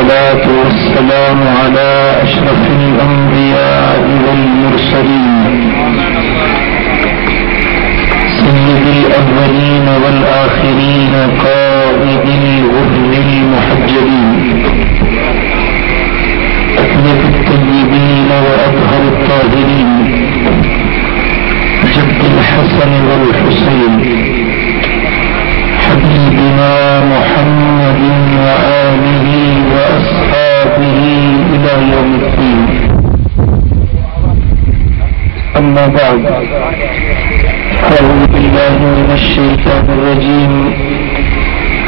والصلاة والسلام على أشرف الأنبياء والمرسلين سيد الأولين والآخرين قائد الغر المحجلين أكمل الطيبين وأطهر الطاهرين جد الحسن والحسين حبيبنا محمد وآله وأصحابه إلى يوم الدين. أما بعد، أعوذ بالله من الشيطان الرجيم.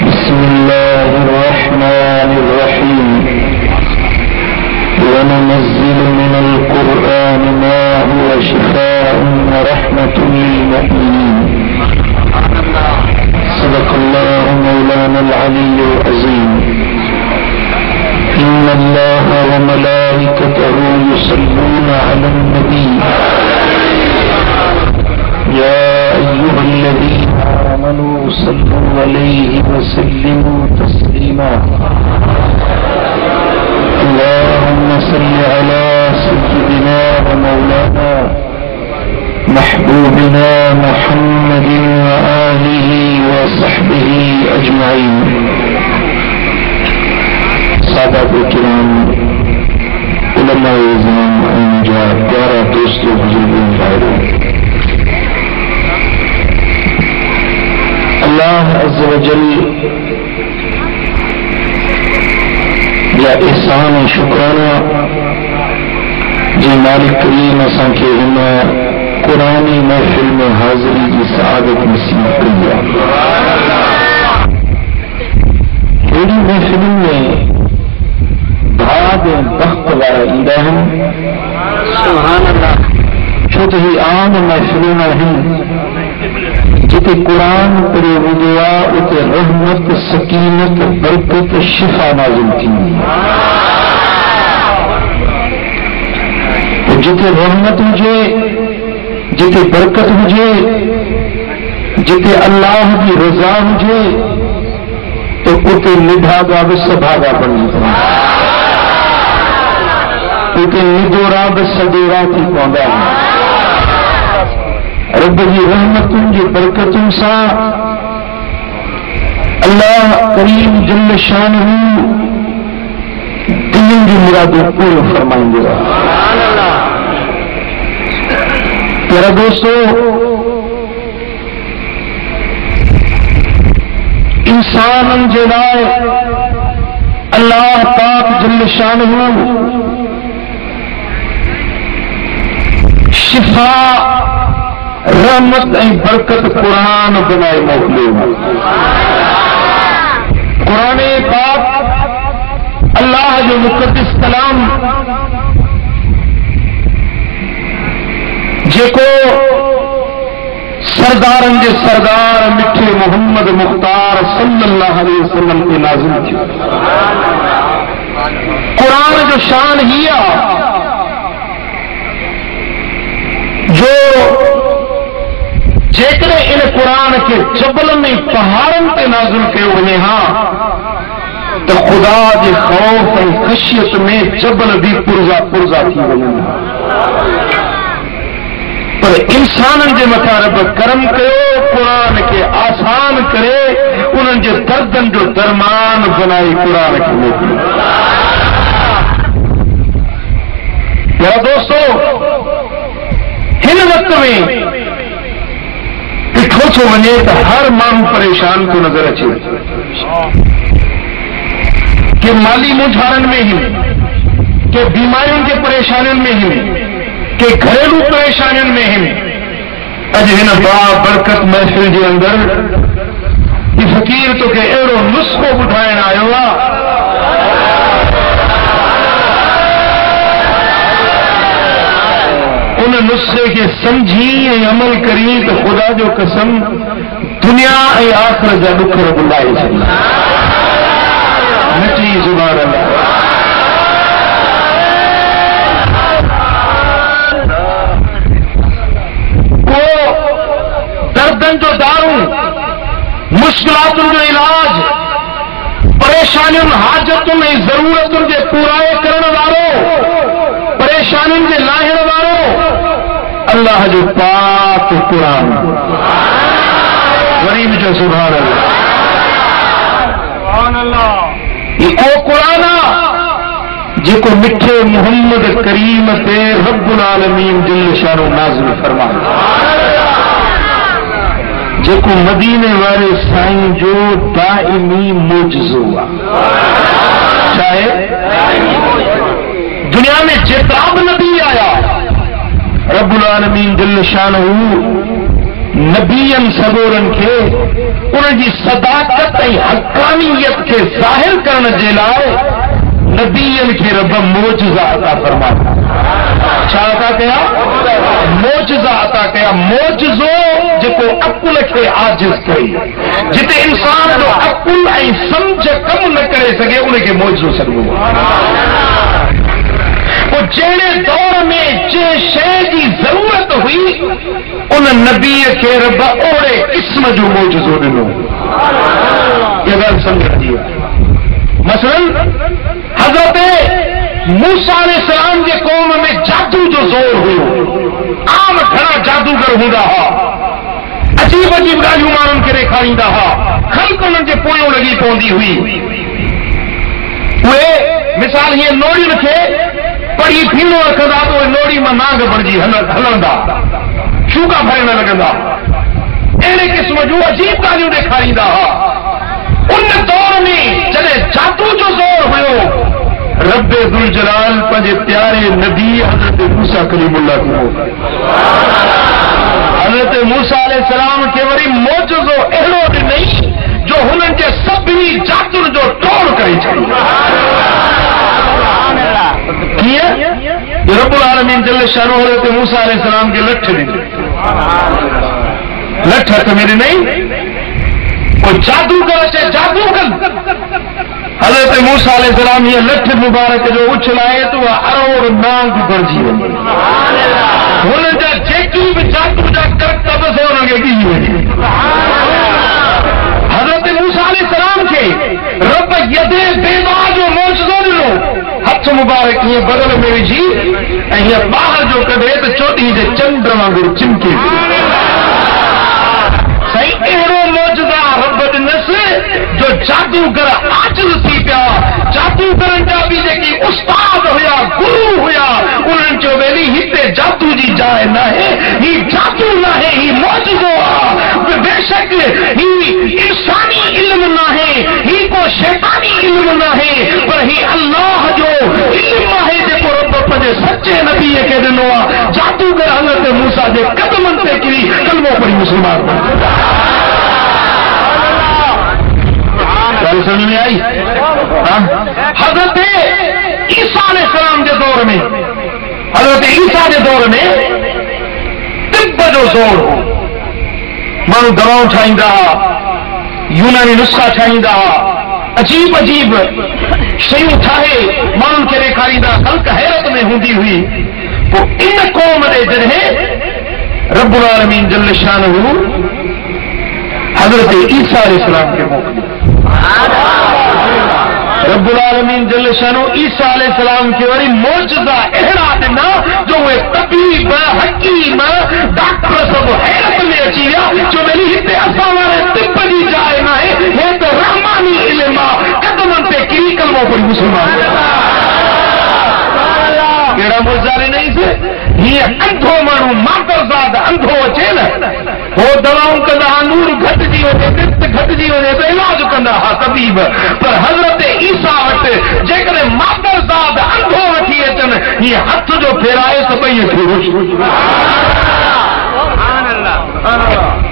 بسم الله الرحمن الرحيم. وننزل من القرآن ما هو شفاء ورحمة للمؤمنين. صدق الله مولانا العلي العظيم. إن الله وملائكته يصلون على النبي يا أيها الذين آمنوا صلوا عليه وسلموا تسليما. اللهم صل على سيدنا ومولانا محبوبنا محمد وآله وصحبه أجمعين. सादात किराम, उलमा-ए-इज़्ज़ाम, अहमजात, प्यारा दोस्तों, बुजुर्गों, भाइयों, अल्लाह अज़्ज़ व जल या एहसान शुक्राना जी मालिक करीम असांखे हिन कुरानी महफिल में हाज़िरी की सआदत नसीब कई आहे। अहिड़ी महफिलुनि में भाग ऐं बख़्त वारा ईंदा आहिनि, छो त ही आम महफिलूं आहिनि जिते क़ुरान पढ़ियो वेंदो आहे, उते रहमत, सकीनत, बरकत, शिफ़ा नाज़िल थींदी आहे। जिते रहमत हुजे, जिते बरकत हुजे, जिते अल्लाह की रज़ा हुजे, तो उते निभागा बि सभागा बणी पवंदा, उते निदोरा बि सदोरा थी पवंदा। रब जी रहमतुनि जी बरकतुनि सां अल्लाह करीम जल्ल शानहू दिलनि जी मुरादूं पूरियूं फरमाईंदो आहे। प्यारा दोस्तों, इंसाननि जे लाइ अल्लाह पाक जल्ल शानहू शिफा, रहमत ऐं बरकत कुरान बनाए मोकिलियो। कुरान पाक अल्लाह जो मुक़द्दस कलाम जेको सरदारनि जे सरदार मिठे मोहम्मद मुख्तार सल्लल्लाहु अलैहि वसल्लम ते नाज़िल थियो। कुरान जो शान ही आहे जो जेकॾहिं इन क़ुरान खे जबलनि ऐं पहाड़नि ते नाज़िल कयो वञे हा त ख़ुदा जे ख़ौफ़ ऐं ख़शियत में जबल बि पुरज़ा पुरज़ा थी वञनि। पर इंसाननि जे मथां रब करम कयो, क़ुरान खे आसान करे उन्हनि जे दर्दनि जो दरमान बनाए क़ुरान खे मोकिलियो। प्यारा दोस्तों, हिन वक़्त में ॾिठो थो वञे त हर माण्हू परेशान थो नज़र अचे, के माली मुंझारनि में आहिनि, के बीमारियुनि जे परेशानियुनि में आहिनि, के घरेलू परेशानियुनि में आहिनि। अॼु हिन बाबरकत महफ़िल जे अंदरि ही फ़क़ीर तोखे अहिड़ो नुस्ख़ो ॿुधाइण आयो आहे उन नुस्खे के समझी ऐं अमल करी तो खुदा जो कसम दुनिया ऐं आख़िरत जा दुख बुलाए छॾी। मिठी ज़ुबान अल्लाह। वो दर्दन जो दारू, मुश्किलातुनि जो इलाज, परेशानियुनि हाजतुनि ऐं ज़रूरतुनि जे पूराए करण वारो, परेशानियुनि जे लाहिण वारो अल्लाह जो पाक क़ुरान। वरी बि चओ सुभान अल्लाह। इहो क़ुरान आहे जेको मिठे मोहम्मद करीम ते रब्बुल आलमीन जल्ल शानो नाज़िल फरमायो, जेको मदीने वारे साईं जो दाइमी मोजज़ो आहे। छा आहे? दुनिया में जेतिरा बि नबी आया, रब्बुल आलमीन जल्ल शानहू नबीअनि सगोरनि खे उनजी सदाकत ऐं हक़ानियत खे ज़ाहिर करण जे लाइ नबीअनि खे रब मोजज़ा अता फरमाया। छा अता कया? मोजज़ा अता कया। मोजज़ो जेको अकुल खे आजिज़ कई, जिते इंसान जो अकुल ऐं सम्झ कम न करे सघे उनखे मोजज़ो सॾिबो आहे। पोइ जहिड़े दौर में जंहिं शइ जी ज़रूरत हुई उन नबीअ खे रब ओड़े क़िस्म जो मोजज़ो ॾिनो। इहा ॻाल्हि सम्झ अची आहे। मसलन हज़रत मूसा अलैहिस्सलाम जे क़ौम में जादू जो ज़ोर हुयो। आम घणा जादूगर हूंदा हुआ, अजीब अजीब ॻाल्हियूं माण्हुनि खे ॾेखारींदा हुआ, ख़ल्क़ उन्हनि जे पोयों लॻी पवंदी हुई। उहे मिसाल हीअं नोड़ियुनि खे पढ़ी फीनो रखंदा त उहे नोड़ी मां नांग बणिजी हलंदा, शूगा भरण लॻंदा। अहिड़े क़िस्म जूं अजीब ॻाल्हियूं ॾेखारींदा हुआ। उन दौर में जॾहिं जादू जो ज़ोर हुयो, रब्बे ज़ुल जलाल पंहिंजे प्यारे नबी हज़रत मूसा कलीमुल्लाह खे मोकिलियो। हज़रत मूसा अलैहिस्सलाम खे वरी मोजज़ो अहिड़ो ॾिनई जो हुननि जे सभिनी जातुनि जो टोड़ करे छॾियो। कीअं? रब्बुल आलमीन जल्ल शानो हज़रत मूसा अलैहिस्सलाम खे लठ ॾिनी। लठ हथ में ॾिनई, कोई जादूगर अचे जादू कन। हज़रत मूसा अलैहिस्सलाम हीअ लठ मुबारक जो उछलाए त उहा अरोड़ नांग भरिजी वई। हुन जा जेकी बि जादू जा करतब से हुननि खे ॾिजी वञे। हज़रत मूसा अलैहिस्सलाम खे रब यदे बेदा जो मोजज़ो ॾिनो। हथ मुबारक हीअं बगल में विझी ऐं हीअं ॿाहिरि जो कढे त चोॾहीं जे चंड वांगुरु चिमके। साईं अहिड़ो मोजज़ा रब ॾिनसि जो जादूगर आजिज़ थी पिया। जादूगरनि जा बि जेकी उस्ताद हुया, गुरू हुया, उन्हनि चयो वेली हिते जादू जी जाइ नाहे, ही जादू नाहे, ही मोजज़ो आहे। बेशक ही इंसानी इल्म नाहे, ही को शैतानी इल्म नाहे, पर ही अल्लाह जो इल्म आहे जेको रब पंहिंजे सचे नबीअ खे ॾिनो आहे। जादूगर हज़रत मूसा जे कदमनि ते किरी कलमो पढ़ी मुस्लमान बणियो। समझ में आई? हज़रत ईसा अलैहिस्सलाम जे दौर में, हज़रत ईसा जे दौर में तिब जो ज़ोर हो। माण्हू दवाऊं ठाहींदा हुआ, यूनानी नुस्ख़ा ठाहींदा हुआ, अजीब अजीब शयूं ठाहे माण्हुनि खे ॾेखारींदा। ख़ल्क़ हैरत में हूंदी हुई। पोइ इन क़ौम ॾे जॾहिं रब्बुल आलमीन जल्ल शानहू हज़रत ईसा अलैहिस्सलाम खे मोकिलियो। रब्बुल आलमीन जल्ल शानो ईसा अलैहिस्सलाम खे वरी मोजज़ा अहिड़ा ॾिना जो उहे तबीब, हकीम, डॉक्टर सभु हैरत में अची विया। जो वरी हिते असां वारे तिब जी जाइ नाहे, हे त रहमानी इल्म आहे। कदमनि ते किरी कलमो पढ़ी मुस्लमान। कहिड़ा मोजज़ा ॾिनईंसि? हीअं अंधो माण्हू मातरज़ाद अंधो अचे न, हो दवाऊं कंदा हुआ, नूर घटिजी वञे, पित्त घटिजी वञे त इलाज कंदा हुआ तबीब। पर हज़रत ईसा वटि जेकॾहिं मातरज़ाद अंधो वठी अचनि, हीअं हथ जो फेराए त ॿई अखियूं रोशनी।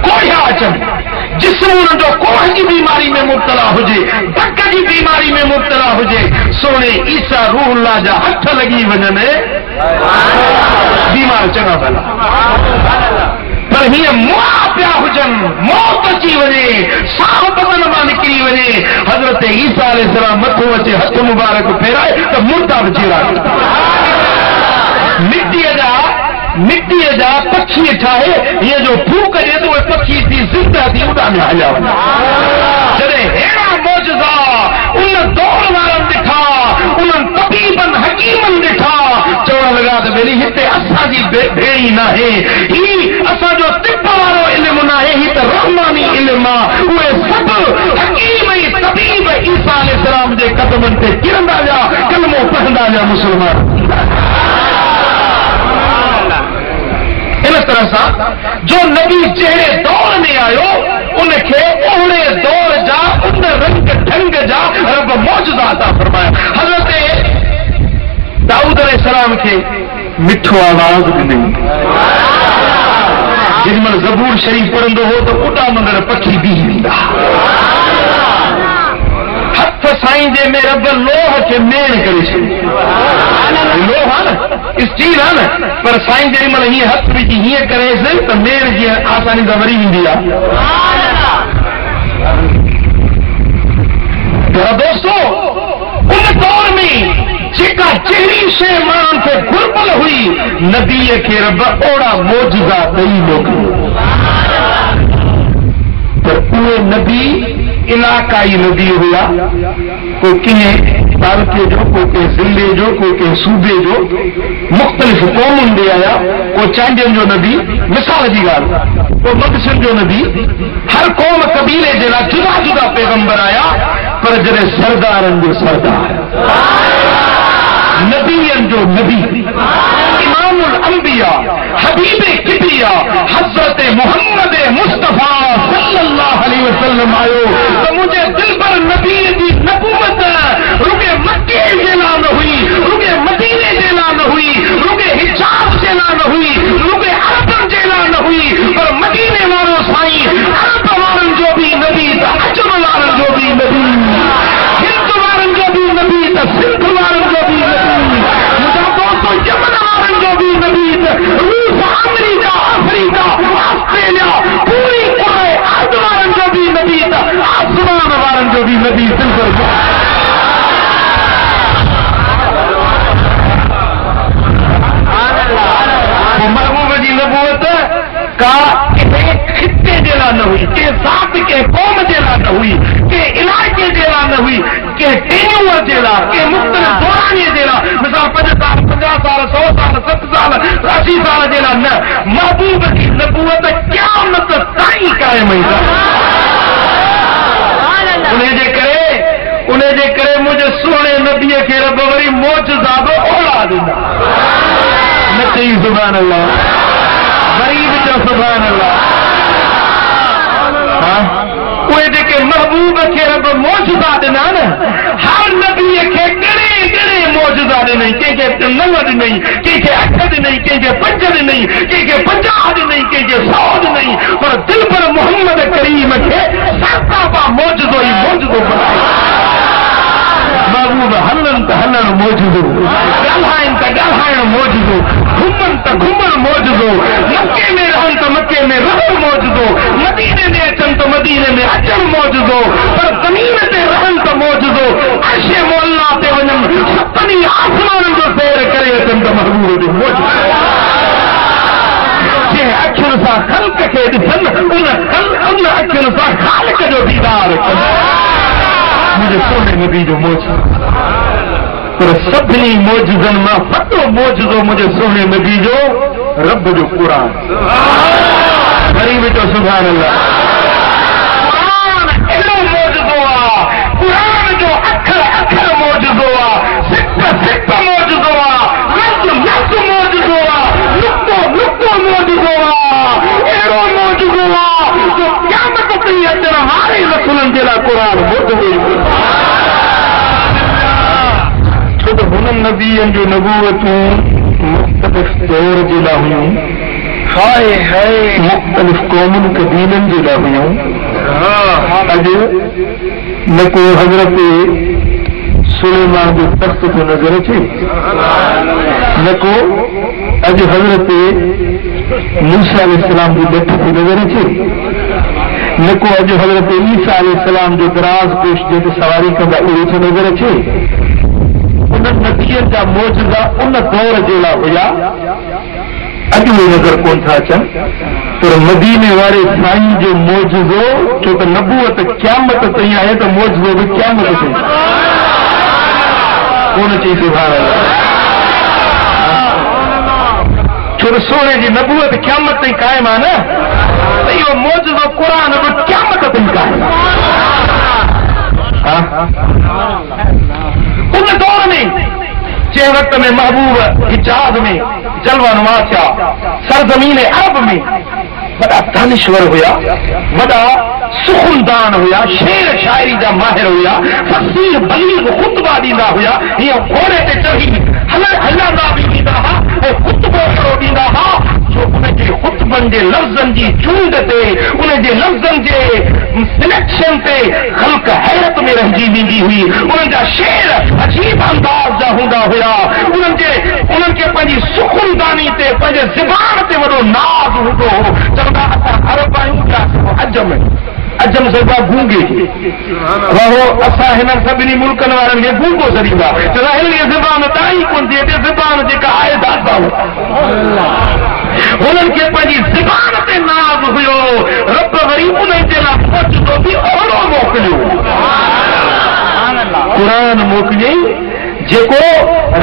कोढ़िया अचनि, जिस्म उन्हनि जो कोढ़ जी बीमारी में मुब्तला हुजे, धक जी बीमारी में मुब्तला हुजे, सोने ईसा रूहुल्लाह जा हथ लॻी वञनि, बीमार चङा भला। पर हीअं मुआ पिया हुजनि, मौत अची वञे, साह बदन मां निकिरी वञे, हज़रत ईसा अलैहिस्सलाम मथो अचे, हथ मुबारक फेराए त मुर्दा बि चीरा। मिट्टीअ जा पखी ठाहे हीअं जो फूक ॾिए त उहे पखी थी ज़िंदा थी उॾामिया हलिया वञनि। जॾहिं अहिड़ा मोजज़ा उन भेड़ी ना है ही असा जो तिप वारो इल्म ना है ही तो रहमानी इल्म आहे उहे सब हकीम ऐं तबीब ईसा अलैहिस्सलाम जे कदमनि ते किरंदा जा कलमो पढ़ंदा जा मुसलमान इन तरह सां जो नबी जहिड़े दौर में आयो उनखे ओहड़े दौर जा उन रंग ढंग जा रब मौजूदा अता फरमाया हज़रत दाऊद अलैहिस्सलाम खे मिठो आवाज़ ॾिनई जेॾीमहिल ज़बूर शरीफ़ पढ़ंदो हो त उॾा मंगड़ पखी बीह वेंदा हथ साईं जे में रब लोह खे मेण करे छॾियो लोह आहे न स्टील आहे न पर साईं जेॾीमहिल हीअं हथ विझी हीअं करेसि त मेण जीअं आसानी सां वरी वेंदी आहे दोस्तो उन दौर में जेका जहिड़ी शइ माण्हुनि खे घुर्बल हुई नबीअ खे रब ओड़ा मौजूदा ॾेई मोकिलियो पर उहे नबी इलाक़ाई नबी हुआ कोई कंहिं तालुके जो कोई कंहिं ज़िले जो कोई कंहिं सूबे जो मुख़्तलिफ़ क़ौमुनि ॾे आया कोई चांडियुनि जो नबी मिसाल जी ॻाल्हि कोई मदसियुनि जो नबी हर क़ौम कबीले जे लाइ जुदा जुदा पैगंबर आया पर जॾहिं सरदारनि जो सरदार नबीअनि जो नबी इमामुल अंबिया हबीब किबिया हज़रत मोहम्मद मुस्तफा सल्लल्लाहु अलैहि वसल्लम आयो तो मुझे दिल पर नबी जी नबूवत रुके मक्के जे लाइ न हुई रुके मदीने जे लाइ न हुई रुके हिजाज जे लाइ न हुई रुके अरबनि जे लाइ न हुई पर मदीने वारो साईं अरब वारनि जो बि नबी त अजम वारनि जो बि नबी हिंद वारनि जो बि नबी त सिंध वारनि जो बि नबी मुंहिंजा दोस्त यमन वारनि जो बि नबी त रूस अमेरिका अफ्रीका ऑस्ट्रेलिया पूरी कुरे अर्द वारनि जो बि नबी त आसमान वारनि जो बि नबी सिंध महबूब जी नबूवत का खिते जे लाइ न हुई के ज़ात के क़ौम जे लाइ न हुई के इलाइक़े जे लाइ न हुई के टेन्यूअर जे लाइ के मुख़्तलिफ़ दौरानीअ जे लाइ मिसाल 5 साल 50 साल 100 साल 70 साल 80 साल जे लाइ न महबूब जी नबूवत क़यामत ताईं क़ाइम ई उन जे करे मुंहिंजे सुहिणे नबीअ खे रब वरी मौजज़ा बि ओड़ा ॾींदा न चई सुभान अल्लाह गरीब जो सुभान अल्लाह उहे जेके महबूब खे रब मौजूदा ॾिना न हर नबीअ खे ॻणे मौजूदा ॾिनई कंहिंखे 9 ॾिनई कंहिंखे 8 ॾिनई कंहिंखे 5 ॾिनई कंहिंखे 50 ॾिनई कंहिंखे 100 ॾिनई पर दिल पर मोहम्मद करीम खे सरताबा मौजूदो ई मौजूदो बनायो महबूब हलनि त हलणु मौजूदो ॻाल्हाइनि त ॻाल्हाइणु मौजूदो घुमनि त घुमणु मौजूदो मके में रहनि त मके में रहणु मौजूदो मदीने में अचनि त मदीने में अचणु मौजूदो पर ज़मीन ते रहनि त मौजूदो अर्श मुअल्ला ते वञनि 7 आसमाननि जो सैर करे अचनि त महबूब जो मौजूदो जंहिं अखियुनि सां ख़ल्क़ खे ॾिसनि उन अखियुनि सां ख़ालिक जो दीदार कनि मुझे सोने नबी जो मौजूदो पर सभिनी मौजूदनि मां वॾो मौजूदो मुझे सोने नबी जो रब जो क़ुरान गरीब जो सुभान अल्लाह क़ुरान एॾो मौजूदो आहे क़ुरान जो अखर मौजूदो आहे सिप मौजूदो आहे लफ़्ज़ मौजूदो आहे नुक्तो मौजूदो आहे अहिड़ो मौजूदो आहे जो क़यामत ताईं अचण वारे रसूलनि जे लाइ क़ुरान मौजूदो छो त हुननि नबीअनि जो नबूवतूं मुख़्तलिफ़ दौर जे लाइ हुयूं मुख़्तलिफ़ क़ौमुनि क़बीलनि जे लाइ हुयूं अॼु न को हज़रत सुलेमान जो तख़्त थो नज़र अचे न को अॼु हज़रत मूसा अलैहिस्सलाम जी ॾठ थी नज़र अचे न को अॼु हज़रत ईसा अलैहिस्सलाम जो दराज़ पेश जेके सवारी कंदा उहे थो नज़र अचे उन नबीअनि जा मौजूदा उन दौर जे लाइ हुया अॼु उहे नज़र कोन था अचनि पर मदीने वारे साईं जो मौजूदो छो त नबूअत क़यामत ताईं आहे त मौजूदो बि क़यामत ताईं कोन चई सुभाणे छो जो सोने की नबूअत क़यामत ताईं क़ाइम आहे न, त इहो मौजूदो क़ुर बि क़यामत ताईं क़ाइम आहे। उन दौर में जंहिं वक़्त में महबूब हिजाज में जलवा नुमा थिया, सरज़मीन अरब में वॾा दानिश्वर हुया, वॾा सुखुनदान हुया, शेर शायरी जा माहिर हुया, फसीह बलीग ख़ुतबा ॾींदा हुया, हीअं घोड़े ते चढ़ी हलंदा बि ॾींदा हुआ ऐं ख़ुतबो हिकिड़ो ॾींदा हुआ जो उनजे ख़ुतबनि जे लफ़्ज़नि जी चूंड ते, उनजे लफ़्ज़नि जे सिलेक्शन ते ख़ल्क़ हैरत में रहिजी वेंदी हुई। उन्हनि जा शेर अजीब अंदाज़ जा हूंदा हुया, उन्हनि खे पंहिंजी सुखुनदानी ते, पंहिंजे ज़बान ते वॾो नाज़ हूंदो हो। चवंदा असां अरब आहियूं या अजम ज़बा गूंगे, रहो असां हिननि सभिनी मुल्कनि वारनि खे गूंगो छॾींदा, चवंदा हिन खे ज़बान ताईं कोन थी अचे, ज़बान जेका आहे दादा हुननि खे पंहिंजी ज़बान ते नाज़ हुयो। रब वरी उन्हनि जे लाइ पहुचंदो बि ओहिड़ो मोकिलियो, क़ुर मोकिलियईं जेको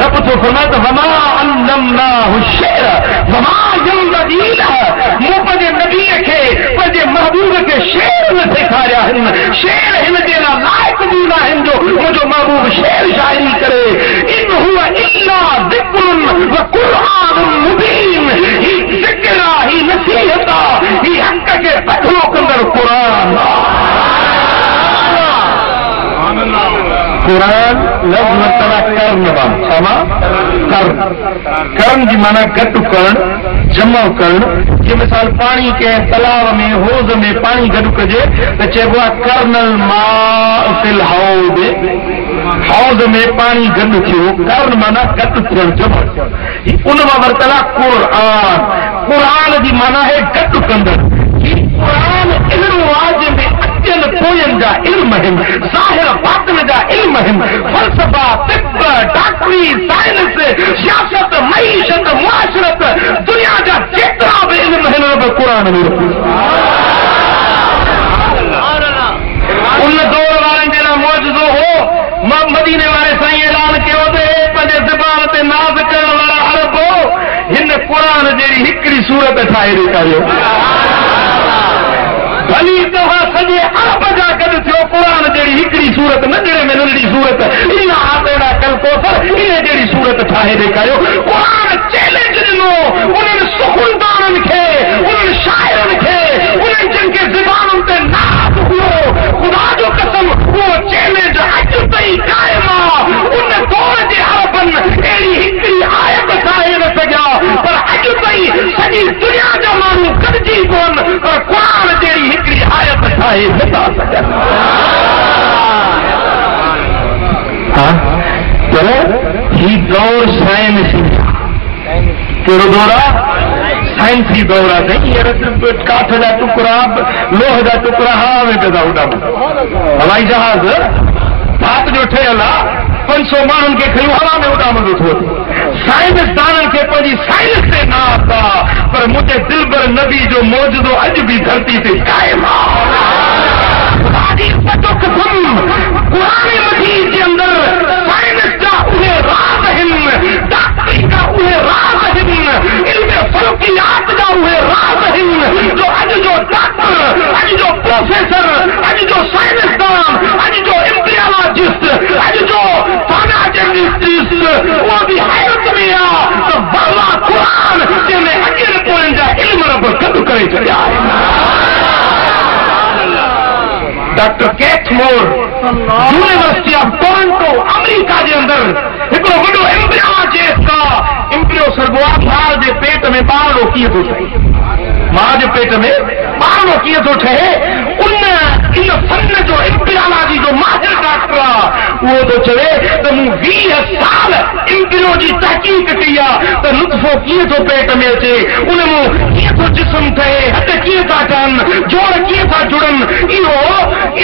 रब थो फरमाए त वमा अल्लमनाहु शेर वमा यंबगी लह, मूं पंहिंजे नबीअ खे, पंहिंजे महबूब खे शेर न सेखारिया आहिनि। शेर हिन जे लाइ लाइक़ बि न आहिनि जो मुंहिंजो महबूब शेर शाइरी करे। इन हुव इल्ला ज़िक्रुन व क़ुरआनुन मुबीन, ही ज़िक्र आहे, ही नसीहत आहे, ही हक़ खे पधरो कंदड़ क़ुरान। क़ुरान लफ़्ज़ मतलब कर्म बा, क्षमा कर्म जी माना गॾु करणु, जमा करणु। जे मिसाल पाणी के तलाव में, हौज़ में पाणी गॾु कजे त चइबो आहे कर्नल माउ फिल हौज़, हौज़ में पाणी गॾु थियो, कर्ण माना गॾु थियणु, जमा। उन मां वरितल आहे क़ुरान। क़ुरान जी माना है गॾु कंदड़। क़ुरान इल्म वाज में अचल पोयनि जा इल्म आहिनि, ज़ाहिर बातिन जा इल्म आहिनि, फ़लसफ़ा, तिब, डॉक्टरी, साइंस, सियासत, मईशत, मुआशरत, दुनिया जा जेतिरा बि इल्म आहिनि रब क़ुरान में। उन दौर वारनि जे लाइ मौजूदो हो, मदीने वारे साईं ऐलान कयो ते पंहिंजे ज़बान ते नाज़ करण वारा अरब हो, हिन क़ुरान जहिड़ी हिकिड़ी सूरत ठाहे ॾेखारियो। भली तव्हां सॼे अरब जा गॾु थियो, क़ुरान जहिड़ी हिकिड़ी सूरत, नंढड़े में नंढड़ी सूरत, इन आतेड़ा कल कोसर, इन जहिड़ी सूरत ठाहे ॾेखारियो। क़ुरान चैलेंज ॾिनो उन्हनि सुखुनदाननि खे, उन्हनि शाइरनि खे, उन्हनि जिन खे ज़बानुनि ते नाज़ हुओ। ख़ुदा जो कसम उहो चैलेंज अॼु ताईं क़ाइम आहे। उन दौर जे अरबनि अहिड़ी हिकिड़ी आयत ठाहे न सघिया, पर अॼु ताईं सॼी दुनिया जा माण्हू गॾिजी कोन, पर क़ुरान जहिड़ी हिकिड़ी आयत ठाहे नथा सघनि। चलो ही दौर साइंसी, कहिड़ो दौर आहे? साइंसी दौर आहे। काठ जा टुकड़ा, लोह जा टुकड़ा हवा में पिया था उॾामनि। हवाई जहाज़ धात जो ठहियल आहे, 500 माण्हुनि खे खयूं हवा में उॾामंदो थियो। साइंसदाननि खे पंहिंजी साइंस ते नाज़ आहे, पर मुंहिंजे दिलबर नबी जो मौजूदो अॼु बि धरती ते क़ाइम आहे। क़ुरान मजीद जे अंदर साइंस जा उहे राज़ आहिनि, डॉक्टरी जा उहे राज़ आहिनि, इल्म फल्कियात जा उहे राज़ आहिनि जो अॼु जो डॉक्टर, अॼु जो प्रोफेसर, अॼु जो साइंसदान, अॼु जो एम्ब्रियोलॉजिस्ट, अॼु जो फार्मासिस्ट, उहो बि हैरत में आहे त वल्ला क़ुरान जंहिंमें अॻियनि पोयनि जा इल्म रब गॾु करे छॾिया आहिनि। डॉक्टर कैथमोर यूनिवर्सिटी ऑफ टोरंटो अमेरिका जे अंदर हिकिड़ो वॾो एम्ब्रियोलॉजिस्ट आहे। एम्ब्रियो सरगो आहे, माउ जे पेट में ॿारड़ो कीअं थो ठहे, माउ जे पेट में ॿारड़ो कीअं थो ठहे। इन फन जो एम्ब्रियोलॉजी जो माहिर डॉक्टर आहे, उहो थो चवे त मूं 20 साल एम्ब्रियो जी तहक़ीक़ कई आहे त नुत्फ़ो कीअं थो पेट में अचे, उन मूं कीअं थो जिस्म ठहे, हथ कीअं था ठहनि, जोड़ कीअं था जुड़नि। इहो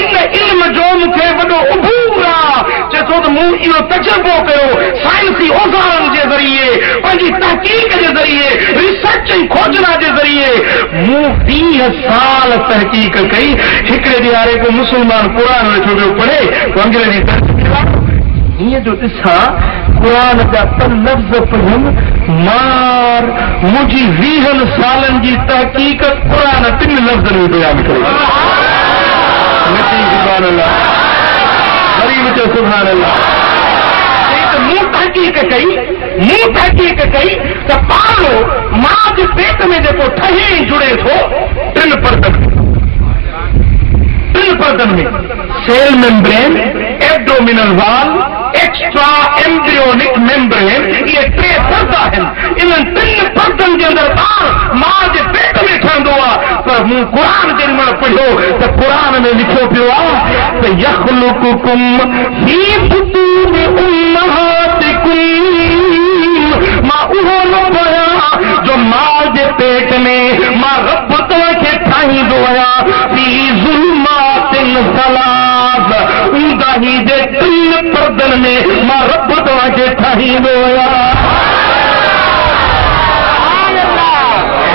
इन इल्म जो मूंखे वॾो उबूर आहे। चए थो त मूं इहो तजुर्बो कयो साइंसी औज़ारनि जे ज़रिए, पंहिंजी तहक़ीक़ जे ज़रिए, रिसर्च ऐं खोजना जे ज़रिए मूं 20 साल तहक़ीक़ कई। हिकिड़े ॾियारे को मुस्लमान क़ुरान वेठो पियो पढ़े, अंग्रेजी तर्जुमे ये जो ॾिसां क़ुरान जा पर लफ़्ज़ पढ़ियमि मार मुंहिंजी 20 सालनि जी तहक़ीक़ क़ुरान 3 लफ़्ज़नि में बयान करे सुभान अल्लाह गरीब चओ सुभान अल्लाह मूं तहक़ीक़ कई त पालो मां जे पेट में जेको ठहे जुड़े थो 3 परदनि में cell membrane abdominal wall extra embryonic membrane ये 3 पर्दा आहिनि इन्हनि 3 पर्दनि जे अंदरि ॿार मां जे पेट में ठहंदो आहे पर मूं क़ुरान जेॾी महिल पढ़ियो त क़ुरान में लिखियो पियो आहे त यख़्लुकुकुम फी बुतूनि उम्महातिकुम मां उहो न पढ़ियां जो मां जे पेट में मां रब तव्हांखे ठाहींदो आहियां फी ज़ुल्मातिन सलास ऊंदाही जे 3 पर्दनि में मां रब तव्हांखे ठाहींदो आहियां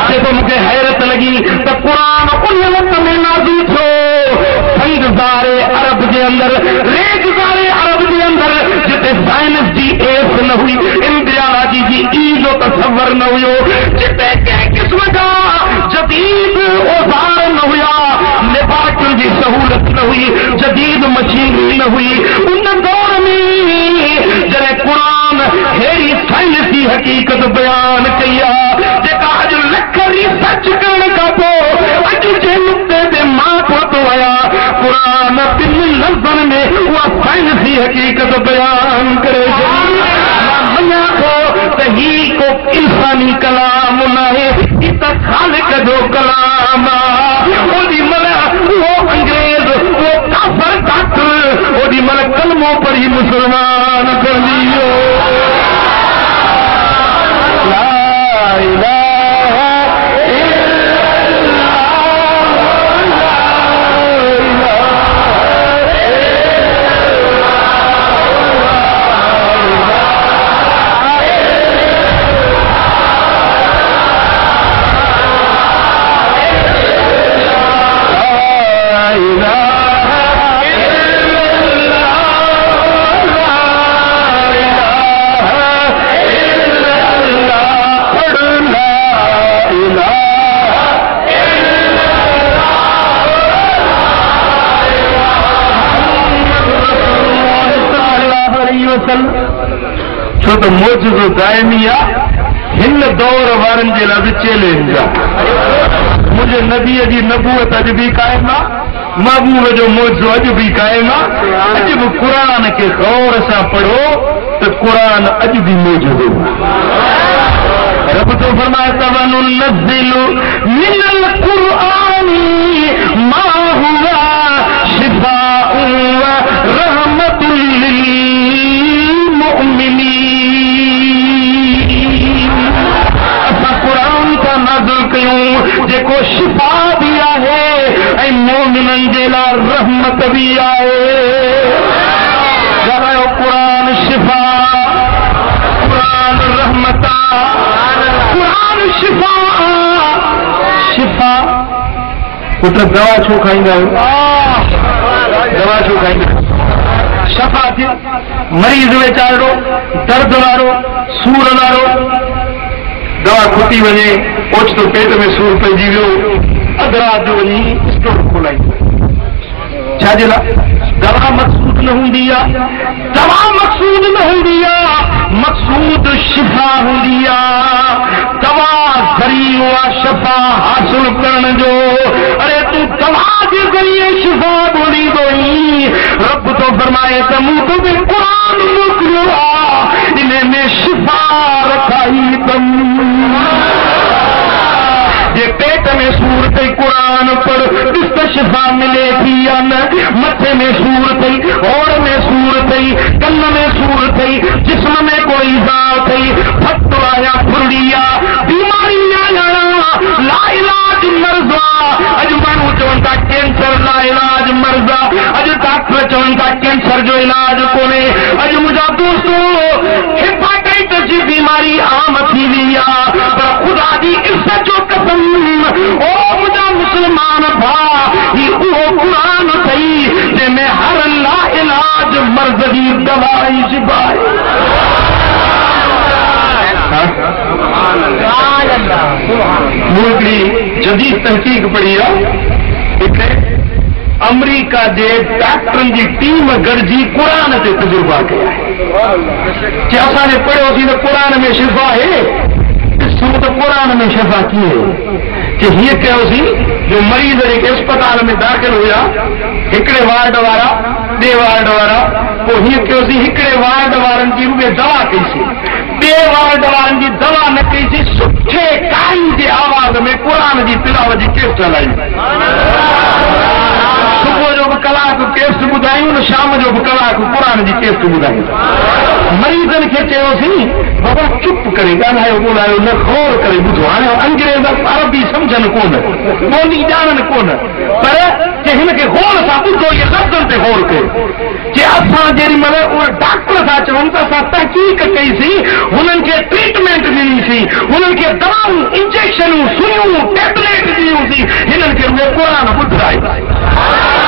जेको मूंखे हैरत लॻी त क़ुरान उन वक़्त में नाज़िल थियो संगज़ारे अरब जे अंदरि रेगज़ारे अरब जे अंदरि जिते साइंस जी एस न हुई एम्ब्रियोलॉजी जी ई जो तसव्वुर न हुयो जिते कंहिं क़िस्म जा जदीद औज़ार न हुया लेबोरेटरी जी सहूलत न हुई जदीद मशीनरी न हुई उन दौर में जॾहिं क़ुरान अहिड़ी साइंस जी हक़ीक़त बयान कई आहे जेका अॼु लख रिसर्च करण खां पोइ अॼु जे नुक़्ते ते मां पहुतो आहियां क़ुरान 3 लफ़्ज़नि में उहा साइंस जी हक़ीक़त बयान करे मां मञा थो त ही को इंसानी कलाम न आहे ही त ख़ालिक जो कलाम आहे ओॾी महिल उहो अंग्रेज़ उहो काफ़िर डॉक्टर ओॾी महिल कलमो पढ़ी मुसलमान बणजी वियो छो त मौजूदो दाइमी आहे हिन दौर वारनि जे लाइ चैलेंज आहे मुंहिंजे नबीअ जी नबूअत अॼु बि क़ाइम आहे महबूब जो मौजो अॼु बि क़ाइम आहे अॼु बि क़ुरान खे गौर सां पढ़ो त क़ुरान अॼु बि मौजूदो रब तो फरमाए तवनुनज़्ज़िलु मिनल क़ुरआनी मा हुवा शिफाउन व रहमतुल लिल जेको शिफा भी आहे ऐं मोमिननि जे लाइ रहमत भी आहे ॻाल्हायो क़ुरान शिफा क़ुरान रहमत क़ुरान शिफा शिफा पुट दवा छो खाईंदा आहियो दवा छो खाईंदा शफ़ा थी मरीज़ वेचारो दर्द वारो सूर वारो दवा खुटी वञे ओचितो पेट में सूर पइजी वियो अधु राति जो वञी स्टोर खोलाई छाजे लाइ दवा मक़सूद न हूंदी आहे दवा मक़सूद न हूंदी आहे मक़सूद शिफ़ा हूंदी आहे दवा ज़रियो आहे शफ़ा हासिल करण जो अरे तूं दवा जे ज़रिए शिफ़ा ॻोल्हींदो रब तो फरमाए त मूं तोखे क़ुरान मोकिलियो आहे इन में शिफ़ा रखाई अथमि जे पेट में सूर अथई क़ुरान पढ़ ॾिस त शिफ़ा मिले थी या न मथे में सूर अथई होड़ में सूर अथई कन में सूर अथई जिस्म में कोई ज़ा अथई फट आया फुरड़ी आहे बीमारी आया लाइलाज मर्ज़ आहे अॼु माण्हू चवनि था कैंसर लाइलाज मर्ज़ आहे अॼु डॉक्टर चवनि था कैंसर जो इलाज कोन्हे अॼु मुंहिंजा दोस्तो हेपाटाइटिस जी बीमारी आम थी वई आहे पर ख़ुदा अल्लाह की इज्जत जो कसम ओ मुझा मुसलमान भा ही वो कुरान सही जंहिंमें हर ला इलाज मर्द की दवाई शिफाए हिकिड़ी जदीद तहक़ीक़ पढ़ी आहे हिते अमरीका जे डॉक्टरनि जी टीम गॾिजी क़ुरान ते तजुर्बा कया कि असांजे पढ़ियोसीं त क़ुरान में शिफ़ा आहे ॾिसूं त क़ुरान में शिफ़ा कीअं कि हीअं कयोसीं जो मरीज़ जेके अस्पताल में दाख़िल हुआ हिकिड़े वार्ड वारा ॿिए वार्ड वारा पोइ हीअं कयोसीं हिकिड़े वार्ड वारनि जी उहे दवा कईसीं ॿिए वार्ड वारनि जी दवा न कईसीं सुठे काई जे आवाज़ में क़ुरान जी तिलावत जी केस हलाई सुबुह जो बि कलाक केस ॿुधायूं न शाम जो बि कलाक क़ुरान जी केस ॿुधायूं मरीज़नि खे चयोसीं बाबा चुप करे ॻाल्हायो ॿोलायो न गौर करे ॿुधो हाणे अंग्रेज़ अरबी सम्झनि कोन ॿोली ॼाणनि कोन पर जे हिनखे गौर सां ॿुधो इहे लफ़्ज़नि ते गौर कयो जे असां जेॾी महिल उहे डॉक्टर सां चवनि त असां तहक़ीक़ कईसीं हुननि खे ट्रीटमेंट ॾिनीसीं हुननि खे दवाऊं इंजेक्शनूं सुइयूं टेबलेट ॾिनियूंसीं हिननि खे उहे क़ुरान ॿुधायो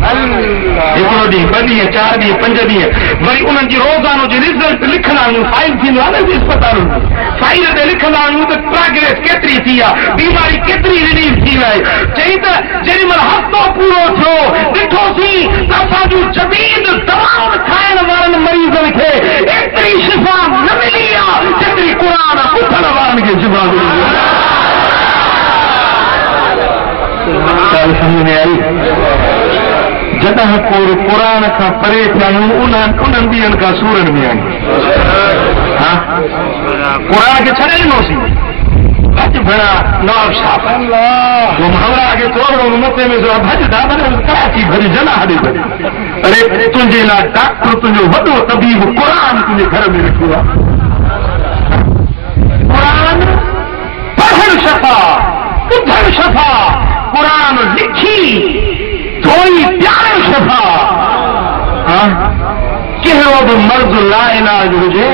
हिकिड़ो ॾींहुं ॿ ॾींहं 4 ॾींहं 5 ॾींहं वरी उन्हनि जी रोज़ानो जी रिज़ल्ट लिखंदा आहियूं फाइल थींदो आहे न अस्पतालुनि में फाइल ते लिखंदा आहियूं त प्रोग्रेस केतिरी थी आहे बीमारी केतिरी रिलीफ थी आहे चई त जेॾी महिल हफ़्तो पूरो थियो ॾिठोसीं त असां जूं जदीद दवाऊं खाइण वारनि मरीज़नि खे एतिरी शिफ़ा न मिली आहे जेतिरी क़ुरान ॿुधण वारनि खे शिफ़ा मिली समझ में आई जॾहिं को क़ुरान खां परे थिया आहियूं उन्हनि ॾींहंनि खां सूरनि में आहियूं क़ुरान खे छॾे ॾिनोसीं अॼु भेणा नवाब साहब हमरा खे थोरो मथे में भॼदा कराची भॼ जना हॾे भॼ अरे तुंहिंजे लाइ डॉक्टर तुंहिंजो वॾो तबीब क़ुरान तुंहिंजे घर में रखियो आहे क़ुरान पढ़णु शफ़ा ॿुधणु शफ़ा क़ुरान लिखी थोड़ी प्यारे शफ़ा कहिड़ो बि मर्ज़ लाइलाज हुजे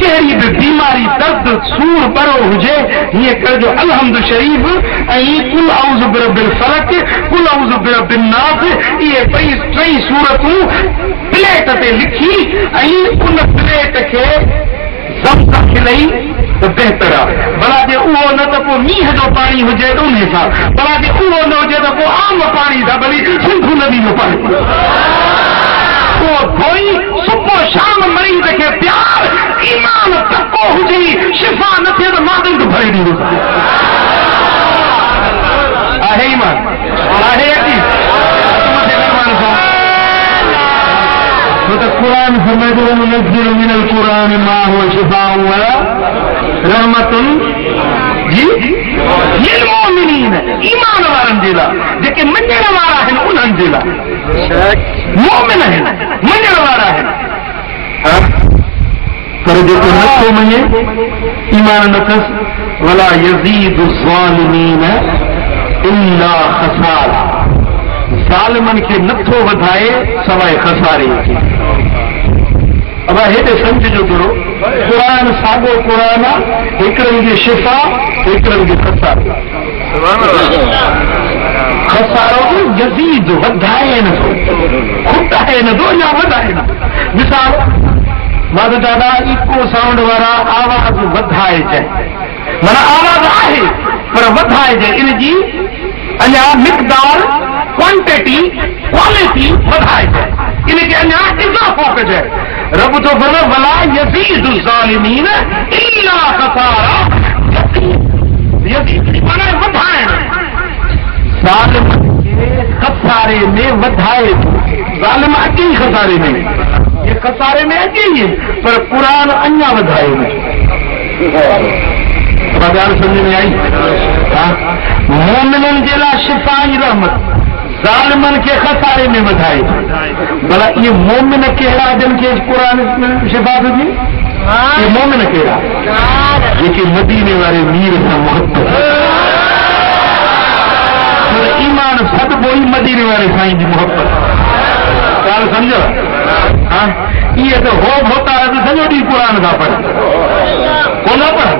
कहिड़ी बि बीमारी दर्द सूर बरो हुजे हीअं करिजो अलहम्द शरीफ़ ऐं कुल औज़ु बिरब्बिल फलक कुल औज़ु बिरब्बिन नास इहे टई सूरतूं प्लेट ते लिखी ऐं उन प्लेट खे ज़ब्त खिलई त बहितर आहे भला जे उहो न त पोइ मींहं जो पाणी हुजे उन सां भला जे उहो न हुजे त पोइ आम पाणी सां भली सिंधु नदी जो पाणी पोइ धोई सुबुह शाम मरीज़ खे प्यार ईमान पको हुजे शिफ़ा न थिए त मादन खे भरे ॾींदो आहे ईमान आहे क़ुरान फरमाइदो मुनज़्ज़िल मिनल क़ुरान मा हुवा शिफ़ाउन व रहमतुन जी लिल मुमिनीन ईमान वारनि जे लाइ जेके मञण वारा आहिनि उन्हनि जे लाइ मोमिन आहिनि मञण वारा आहिनि पर जेको नथो मञे ईमान नथसि वला यज़ीदु ज़ालिमीन इल्ला ख़सारा ज़ालिमनि खे नथो वधाए सवाइ खसारे खे अब हेॾे सम्झिजो थोरो क़ुरान साॻो क़ुरान आहे हिकिड़नि जी शिफ़ा हिकिड़नि जी खसारो यज़ीद वधाए नथो खुटाए नथो या वधाए नथो मिसाल मां त ॾाढा इको साउंड वारा आवाज़ वधाइजे माना आवाज़ आहे पर वधाइजे इन जी अञा मिक़दार क्वांटिटी क्वालिटी वधाइजे इनखे अञा इज़ाफ़ो कजे रब थो फरमाए वला यज़ीदु ज़ालिमीन इल्ला ख़सारा यज़ीद माना वधाइण ज़ालिम खे खसारे में वधाए ज़ालिम अची खसारे में ये खसारे में अची पर क़ुरान अञा वधाए ॻाल्हि सम्झ में आई मोमिननि जे लाइ शिफ़ा ऐं रहमत ज़ालिमनि खे खसारे में वधाए भला इहे मोमिन कहिड़ा जिन खे क़ुरान शिफ़ा थी इहे मोमिन कहिड़ा जेके मदीने वारे मीर सां मुहबत ईमान सदबो ई मदीने वारे साईं जी मुहबत ॻाल्हि सम्झो ये तो होता है तो सॼो ॾींहुं क़ुरान था पढ़नि कोन पढ़नि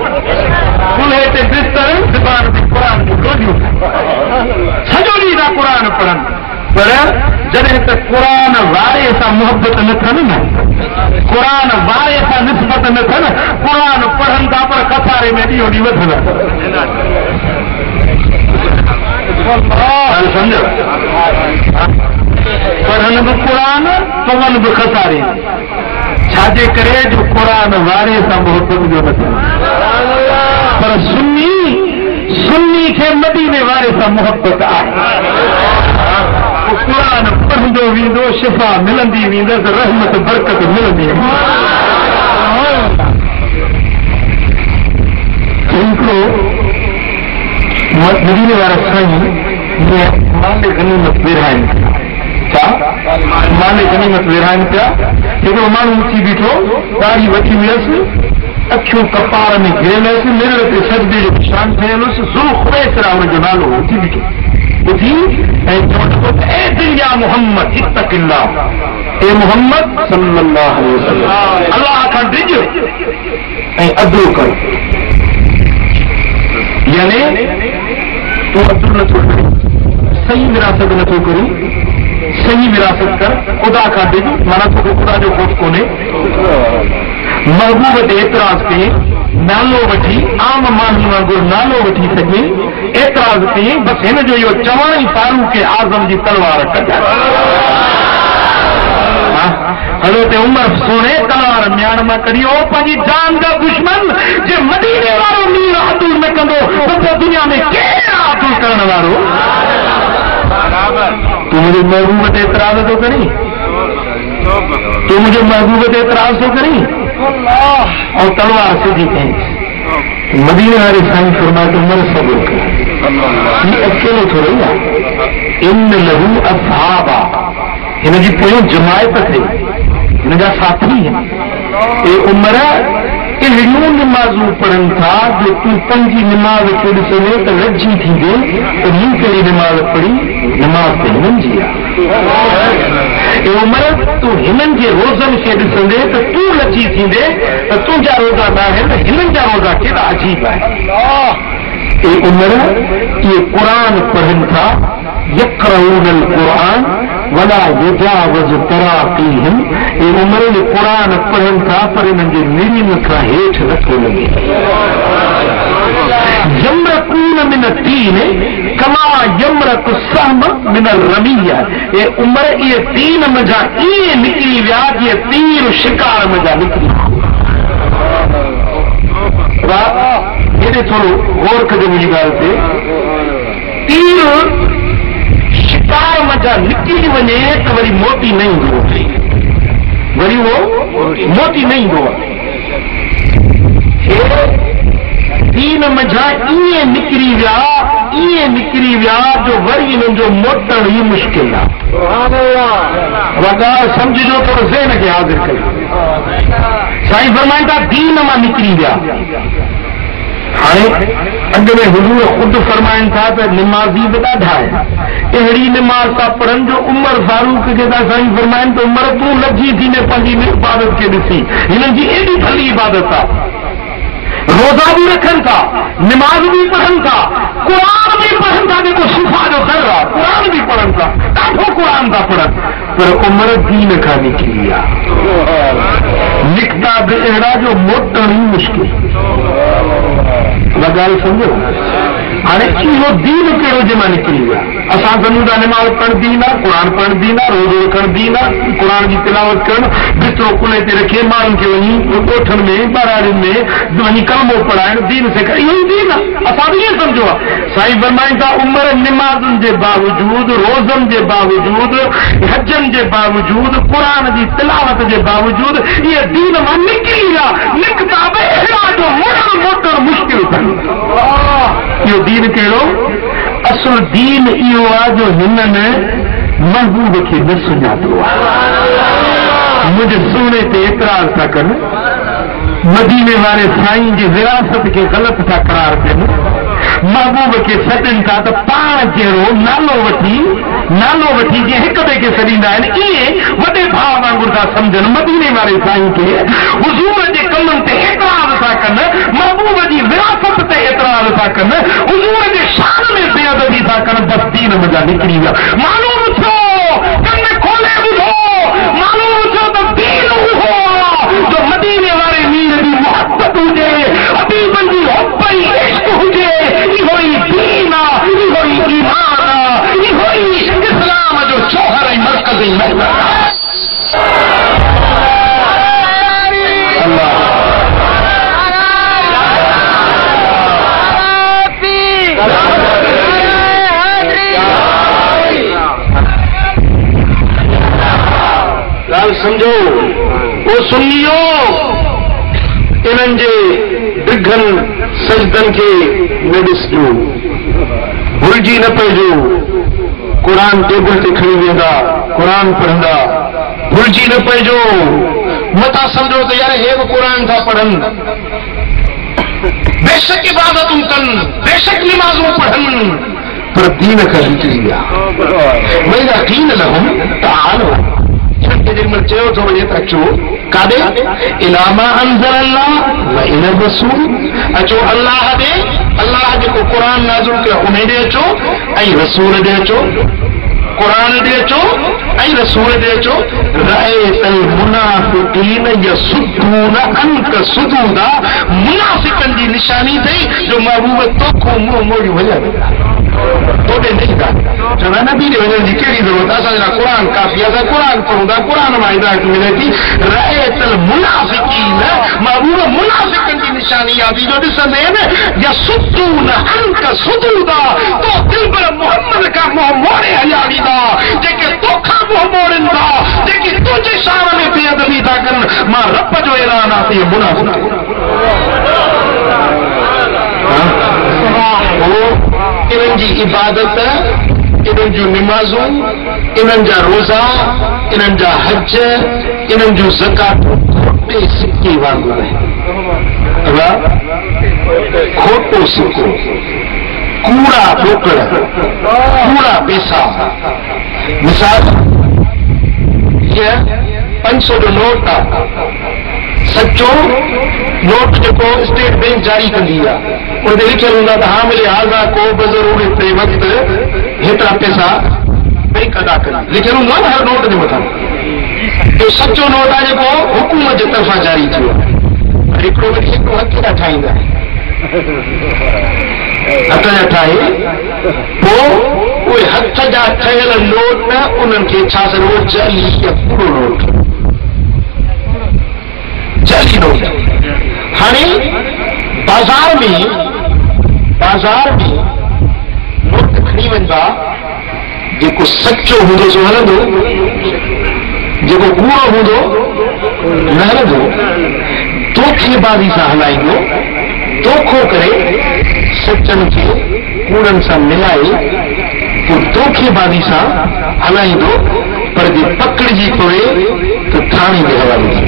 चूल्हे ते बिस्तरनि दुकान ते क़ुरान जूं रोटियूं सॼो ॾींहुं था क़ुरान पढ़नि पर जॾहिं त क़ुरान वारे सां मुहबत न थियनि न क़ुरान वारे सां निस्बत न थियनि क़ुरान पढ़नि था पर कसारे में ॾींहों ॾींहुं वधनि सम्झो पढ़नि बि क़ुरान पवनि बि खसारे छाजे करे जो क़ुरान वारे सां मुहबत जो न थिए पर सुन्नी खे मदीने वारे सां मुहबत आहे क़ुरान पढ़ंदो वेंदो शिफ़ा मिलंदी वेंदसि रहमत बरकत मिलंदी हिकिड़ो मदीने वारा साईं माले गनीमत विरहाइनि छा माले गनीमत विरहाइनि पिया हिकिड़ो माण्हू उथी बीठो दाढ़ी वठी वियसि अखियूं कपार में घेरियलुसि मिरर ते सजदे जो निशान ठहियल हुयुसि ज़ुल ख़ुवैसरा हुनजो नालो उथी बीठो उथी ऐं चवंदो ए दिल या मोहम्मद इत्तक़िल्लाह ए मोहम्मद सल्लल्लाहु अलैहि वसल्लम अल्लाह खां डिॼ ऐं अदो कर यानी तूं अदो नथो करी सही विरासत नथो करी सही विरासत कर ख़ुदा खां डिॼ माना तोखे ख़ुदा जो ख़ौफ़ कोन्हे महबूब ते एतिराज़ कई नालो वठी आम माण्हू वांगुरु नालो वठी सघे एतिराज़ कई बसि हिन जो इहो चवण ई फारूक आज़म जी तलवार कढाए हलो ते उमर सोने तलवार म्यान मां कढी पंहिंजी जान जा दुश्मन जे मदीने वारो मीर अब्दुल में कंदो त पोइ दुनिया में केरु अब्दुल करण वारो तूं मुंहिंजे महबूब ते एतिराज़ थो करी तूं मुंहिंजे महबूब ते एतिराज़ थो करी और तलवार सिधी कई मदीने वारे साईं फरमाए तो उमर सब्र कर ये अकेलो थोड़ी आहे इन लहू असहाबा हिन जी पोयों जमायत थे हिन जा साथी आहिनि ए उमर अहिड़ियूं निमाज़ूं पढ़नि था जो तूं पंहिंजी निमाज़ खे ॾिसंदे त रजी थींदे त मूं कहिड़ी निमाज़ पढ़ी निमाज़ त हिननि जी आहे ए उमर तूं हिननि जे रोज़नि खे ॾिसंदे त तूं लची थींदे त तुंहिंजा रोज़ा न आहिनि त हिननि जा रोज़ा केॾा अजीब आहिनि ए उमर इहे क़ुरान पढ़नि था यक़रऊन अल क़ुरान वला युजावज़ तराक़ीहिम ए उमर ये क़ुरान पढ़नि था पर इन्हनि जे निरीन खां हेठि नथो लॻे यमरकून मिन तीन कमा यमरक सहम मिन रमिया ए उमर इहे तीन मज़ा ईअं निकिरी विया जीअं तीर शिकार मज़ा निकिरी हेॾे थोरो गौर कजो मुंहिंजी ॻाल्हि ते तीर शिकार मज़ा निकिरी वञे त वरी मोटी न ईंदो वरी उहो मोटी न ईंदो तीन मज़ा ईअं निकिरी विया जो वरी हिननि जो मोटण ई मुश्किल आहे ॻाल्हि सम्झिजो थोरो ज़हन खे हाज़िर कयो साईं फरमाइनि था दीन मां निकिरी विया हाणे अॻ में हुजूर ख़ुदि फरमाइनि था त निमाज़ी बि ॾाढा आहिनि अहिड़ी निमाज़ था पढ़नि जो उमर फारूक खे था साईं फरमाइनि त उमर तूं लॻी थींदे पंहिंजी इबादत खे ॾिसी हिननि जी एॾी भली इबादत आहे रोज़ा भी रखन था, नमाज भी पढ़न था, कुरान भी पढ़न था, जेको शिफा जो दर आहे कुरान भी पढ़न था, ॾाढो कुरान था पढ़न, पर उमर दीन खां निकिरी आहे, निकिता बि अहिड़ा जो मोटण ई मुश्किल। ॻाल्हि सम्झो, हाणे इहो दीन कहिड़ो जंहिंमां निकिरी विया। असां समझूं नमाज़ पढ़ण दीन आहे, क़ुरान पढ़ण दीन आहे, रोज़ो रखण दीन आहे, क़ुरान जी तिलावत करणु, बिस्तरो कुल्हे ते रखे माण्हुनि खे वञी ॻोठनि में ॿारनि में वञी कलमो पढ़ाइण दीन सेखारण, इहो ई दीन आहे। असां बि ईअं सम्झो आहे। साईं फरमाइनि था उमर निमाज़ुनि जे बावजूद, रोज़नि जे बावजूद, हजनि जे बावजूद, क़ुरान जी तिलावत जे बावजूद इहे दीन मां निकिरी विया, निकिता बि अहिड़ा जो मोटण मुश्किल अथनि। इहो दीन कहिड़ो? असुल दीन इहो आहे जो हिननि महबूब खे न सुञातो आहे। मुंहिंजे सुहिणे ते एतिराज़ था कनि, मदीने वारे साईं जी विरासत खे ग़लति था करार ॾियनि, महबूब खे सॾनि था त पाण जहिड़ो नालो वठी जीअं हिक ॿिए खे सॾींदा आहिनि, ईअं वॾे भाउ वांगुरु था समझन मदीने वाले साईं के हुजूर जे कमन ते एतराज़ था कन, महबूब जी विरासत ते एतराज़ था कन, हुजूर जे शान में बेअदबी था कन, बस दीन मजा निकरी विया। मालूम थियो कन खोले ॿुधो, मालूम थियो त दीन उहो जो मदीने वाले मीर जी मोहब्बत हुजे, हबीबन जी हुब ई इश्क हुजे, इहो ई दीन आ, इहो ई ईमान आ, इहो ई इस्लाम जो जौहर ऐं मर्कज़ ऐं महवर आ। समझो वो सुन्नियो इन्हनि जे डिघनि सजदनि खे न ॾिसजो, भुलिजी न पइजो। क़ुर टेबल ते खणी वेंदा, क़ुर पढ़ंदा, भुलिजी न पइजो। मथा समझो त यार हे बि क़ुर था पढ़नि, बेशक इबादतूं कनि, बेशक निमाज़ूं पढ़नि, पर दीन खां निकिरी विया। वइदा कीन लहुम तालो चयो थो वञे त अचो काॾे, इलामा अंज़ल अल्लाह व इला रसूल, अचो अल्लाह ॾे, अल्लाह जेको क़ुर नाज़िल कयो उन ॾे अचो, ऐं रसूल ॾे अचो, क़ुर ॾे अचो ऐं रसूल ॾे अचो। रअयतल मुनाफ़िक़ीन यसुद्दून अन्क सुदूदा, मुनाफ़िकनि जी निशानी अथई जो महबूब तोखो मुंहुं मोड़ियूं वञनि तोॾे नहीं था। चवंदा नबी ॾे वञण जी कहिड़ी ज़रूरत आहे, असांजा क़ुर काफ़ी आहे, असां क़ुर पढ़ूं था, क़ुर मां हिदायत मिले थी। रअयतल मुनाफ़िक़ीन, महबूब मुनाफ़िकनि जी निशानी आहे जो ॾिसंदे न यसुद्दून अन्क सुदूदा, तो दिलबर मोहम्मद खां मुंहुं मोड़े हलिया वेंदा, जेके तोखां मुंहुं मोड़नि था, जेके तुंहिंजे शान में बेअदबी था कनि। मां रब जो ऐलान आहे त इहे मुनाफ़िक़ इन्हनि जी इबादत, इन्हनि जूं निमाज़ूं, इन्हनि जा रोज़ा, इन्हनि जा हज, इन्हनि जूं ज़कातूं खोटे सिक्के वांगुरु आहिनि। खोटो सिक्को, कूड़ा ॾोकड़, कूड़ा पैसा। मिसाल हीअ 500 जो नोट आहे, सचो नोट जेको स्टेट बैंक जारी कंदी आहे, उन ते लिखियल हूंदा त हामिले हाज़ा को बज़रूर ते वक़्त हेतिरा पैसा बैंक अदा कनि, लिखियल हूंदो आहे न हर नोट जे मथां। इहो सचो नोट आहे जेको हुकूमत जे तरफ़ां जारी थियो आहे। हिकिड़ो वरी हिकिड़ो हथ जा ठाहींदा, हथ जा ठाहे पोइ उहे हथ जा ठहियल नोट उन्हनि खे छा सॾो जाली या कूड़ो नोट, जाली नोट। हाणे बाज़ार में नोट खणी वञिबा, जेको सचो हूंदो सो हलंदो, जेको कूड़ो हूंदो न हलंदो। धोखेबाज़ी सां हलाईंदो, धोखो करे सचनि खे कूड़नि सां मिलाए पोइ धोखेबाज़ी सां हलाईंदो, पर जे पकड़िजी पवे त थाणे जे हवाले थी।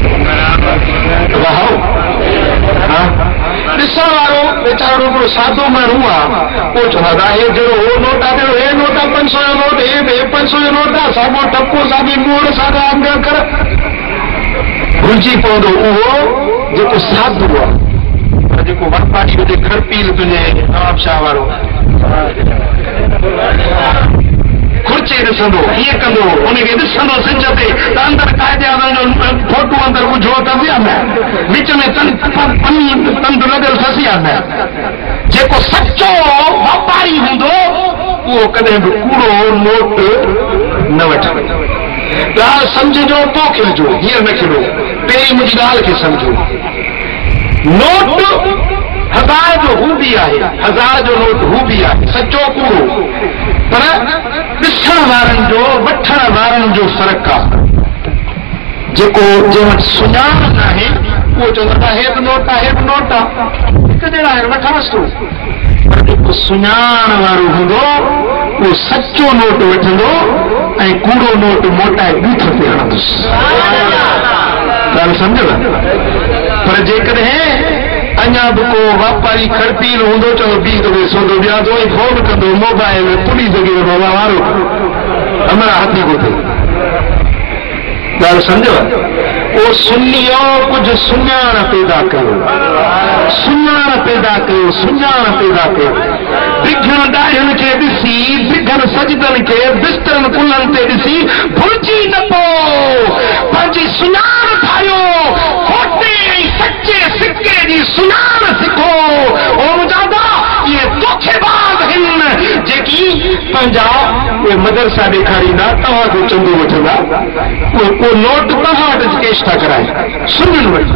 ॾिसण वारो वेचारो हिकिड़ो सादो माण्हू आहे, पोइ चवंदा हे जहिड़ो हो नोट आहे, हे नोट आहे 500 जो नोट, हे 500 जो नोट आहे, साॻियो टपो, साॻी मोड़, साॻा अंग कर, भुलिजी पवंदो उहो जेको सादो आहे। जेको वापारी हुजे खड़पील तुंहिंजे नवाब शाह वारो खुर्चे ॾिसंदो, कीअं कंदो, उनखे ॾिसंदो सिज ते त अंदरि क़ाइदे आज़म जो फोटो अंदरि विझो त विया न, विच में तंद लॻल फसी आहे न। जेको सचो वापारी हूंदो उहो कॾहिं बि कूड़ो नोट न वठंदो। ॻाल्हि सम्झिजो पोइ खिलजो, हींअर न खिलो, पहिरीं मुंहिंजी ॻाल्हि खे सम्झो। नोट 1000 जो हू बि आहे, 1000 जो नोट हू बि आहे, सचो कूड़ो, पर ॾिसण वारनि जो वठण वारनि जो फ़र्क़ु आहे। जेको जंहिं वटि सुञाण न आहे उहो चवंदो हे बि नोट आहे, हे बि नोट आहे, हिकु जहिड़ा आहिनि, वठणसि थो। पर जेको सुञाण वारो हूंदो उहो सचो नोट वठंदो ऐं कूड़ो नोट मोटाए बूथ ते हणंदुसि। ॻाल्हि सम्झव? पर जेकॾहिं अञा बि को वापारी खड़पील हूंदो, चवंदो बीह थो सौदो ॿिया थो ऐं फोन कंदो मोबाइल में, पुलिस खे वारो अमरा हथी को थिए। ॻाल्हि सम्झव? वो सुनियो कुछ सुञाण पैदा करो, सुञाण पैदा करो, सुञाण पैदा करो। बिघन डायन के ॾिसी, बिघन सजदन के बिस्तरन कुलन ते ॾिसी भुलिजी न पो पंहिंजी सुञाण ठाहियो। खोटे ऐं सचे सिके जी सुञाण सिखो। ओ मुंहिंजा ये धोखेबाज़ आहिनि जेकी पंहिंजा उहे मदरसा ॾेखारींदा, तव्हांजो चंदो वठंदा, उहो नोट तव्हां वटि केश था कराइनि, सुञनि वटि।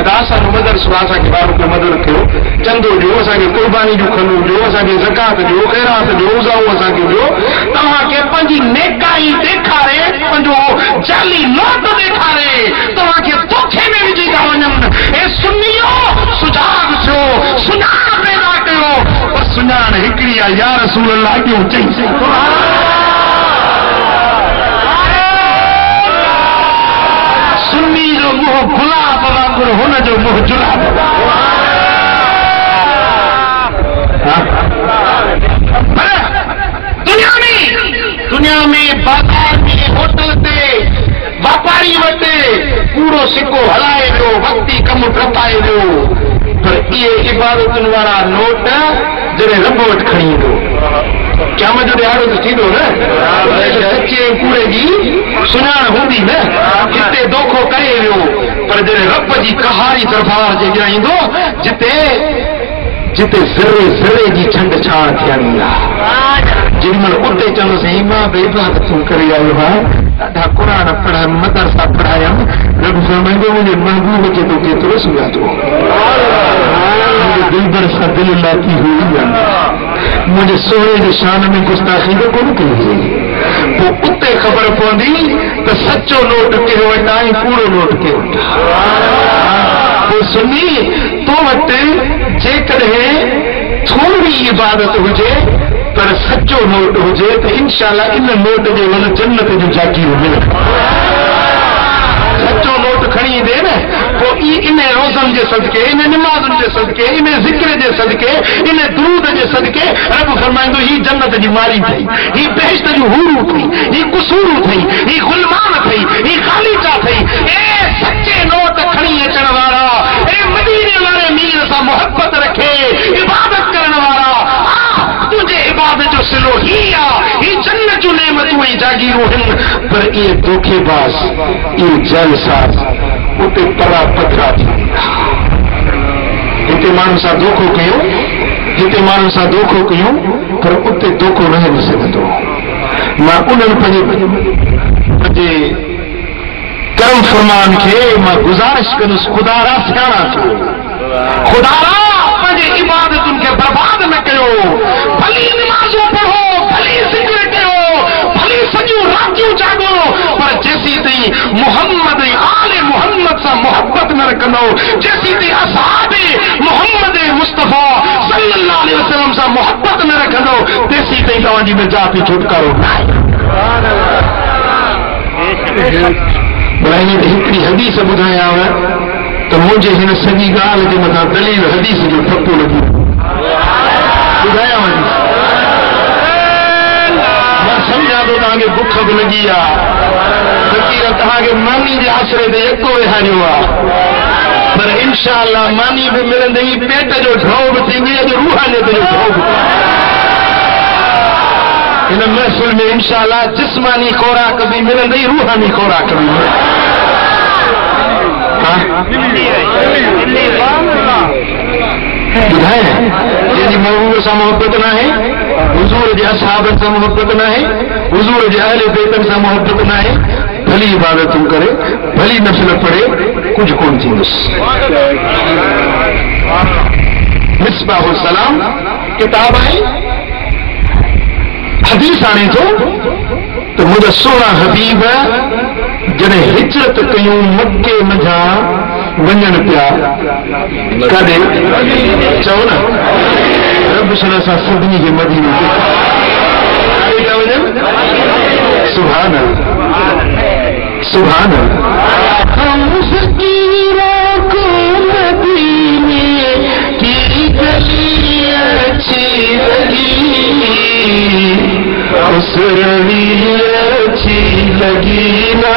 अदा असांजो मदरसो असांखे ॿार मदद कयो, चंदो ॾियो, असांखे कुर्बानी जो खंडो ॾियो, असांखे ज़कात ॾियो, ख़ैरात ॾियो, उज़ाऊं असांखे ॾियो। तव्हांखे पंहिंजी नेकाई ॾेखारे, पंहिंजो जाली नोट ॾेखारे, तव्हांखे धोखे में विझी था वञनि। हे सुनियो, सुजाग थियो, सुञाण पैदा कयो। पर सुञाण हिकिड़ी आहे, या रसूल अल्लाह ॾियो चई सुन्नी जो मुंह गुलाब वांगुरु, हुन जो मुंह जुलाब। दुनिया में बाज़ार में होटल ते वापारी वटि पूरो सिक्को हलाए ॾियो, वक्ती कमु टपाए ॾियो। पर इहे इबादतुनि वारा नोट जॾहिं रब वटि खणी ईंदो, क़यामत जो ॾियारो त थींदो न, सचे कूड़े जी सुञाण हूंदी न। हिते धोखो करे वियो, पर जॾहिं रब जी कहारी दरबार जे अॻियां ईंदो, जिते ज़रे ज़रे जी छंड छाण थियणी आहे, जेॾीमहिल उते चवंदुसि मां बि इबादतूं करे आयो आहियां, ॾाढा क़ुरान पढ़िया, मदरसा पढ़ायमि, रब फरमाईंदो मुंहिंजे महबूब खे तो केतिरो सुञातो, मुंहिंजे दिलबर सां दिलि लाकी हुई आहे, मुंहिंजे सोहे जे शान में गुस्ताखी त कोन कई हुई। पोइ उते ख़बर पवंदी त सचो नोट कहिड़ो वटि आहे, कूड़ो नोट कहिड़ो वटि आहे। पोइ सुनी तो वटि जेकॾहिं थोरी इबादत हुजे पर सचो नोट हुजे त इंशाअल्लाह इन नोट जे वल जन्नत जूं जागियूं मिलनि। सचो नोट खणी ईंदे न, पोइ इन रोज़नि जे सदके, इन निमाज़ुनि जे सदके, इन ज़िक्र जे सदके, इन दुरूद जे सदके रब फरमाईंदो ही जन्नत जी मारी ठही, ही बेहश्त जूं हूरूं ठही, ही कुसूरूं ठही, ही गुलमान ठही, ही ख़ालीचा ठही। ए सचे नोट खणी अचण वारा, ए मदीने वारे मीर सां मोहब्बत रखे इबादत करण वारा, तुंहिंजे इबादत जो सिलो ही आहे, ही जन्नत जूं नेमतूं ऐं जागीरूं आहिनि। पर इहे धोखेबाज़, इहे जालसाज़ उते परा पथरा थी वेंदा। हिते माण्हुनि सां धोखो कयो, हिते माण्हुनि सां धोखो कयूं, पर उते धोखो न हली सघंदो। मां उन्हनि पंहिंजे करम फरमान खे मां गुज़ारिश कंदुसि, ख़ुदा सियाणा थियो, ख़ुदा पंहिंजे इबादतुनि खे बर्बाद न कयो। भली नमाज़ूं पढ़ो, भली ज़िक्र कयो, भली सॼियूं रातियूं जाॻो, पर जेसीं ताईं मुहम्मद ऐं आले मुहम्मद सां मोहब्बत न रखंदो, जेसीं ताईं असहाबे मुहम्मद मुस्तफ़ा सल्लल्लाहु अलैहि वसल्लम सां मोहब्बत न रखंदो, तेसीं ताईं तव्हांजी निजात छुटकारो न आहे। हिकिड़ी हदीस ॿुधायांव त मुंहिंजे हिन सॼी ॻाल्हि जे मथां दलील हदीस जो ठपो लॻी ॿुधायांव थी। मां सम्झां थो तव्हांखे बुख बि लॻी आहे, फ़क़ीर तव्हांखे मानी जे आसरे ते यको विहारियो आहे, पर इंशाअल्लाह मानी बि मिलंदई, पेट जो ढो बि थींदी, अॼु रूहानियत जो ढो बि। हिन महफ़िल में इंशाअल्लाह जिस्मानी खुराक बि मिलंदई, रूहानी खुराक बि मिलंदी। ॿुधाए जंहिंजी महबूब सां मोहब्बत न आहे, हुज़ूर जे असहाबनि सां मोहब्बत न आहे, हुज़ूर जे अहले बैतनि सां मोहब्बत न आहे, भली इबादतूं करे, भली नफ़िल पढ़े, कुझु कोन थींदुसि। मिसबाहुल सलाम किताब आहे, हदीस आणे थो त मुंहिंजा सोना हबीब जॾहिं हिजरत कयूं मके मंझां वञनि पिया, कॾहिं चओ न रब शल सां सभिनी खे मदीने था वञनि। सुभान अल्लाह, सुभान अल्लाह। हम फ़क़ीरों को मदीने की गली अच्छी लगी, उस रवी अच्छी लगी ना,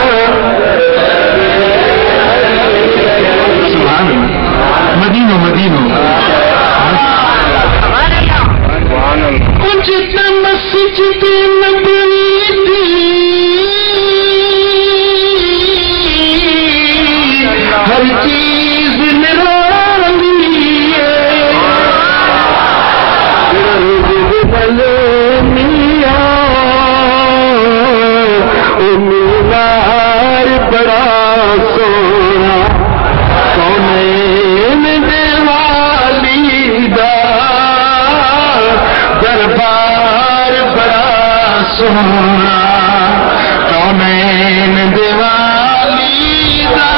हर चीज निराली है मीनार बड़ा सोना कौनैन देवाली दा दरबार बड़ा सोना कौनैन देवाली दा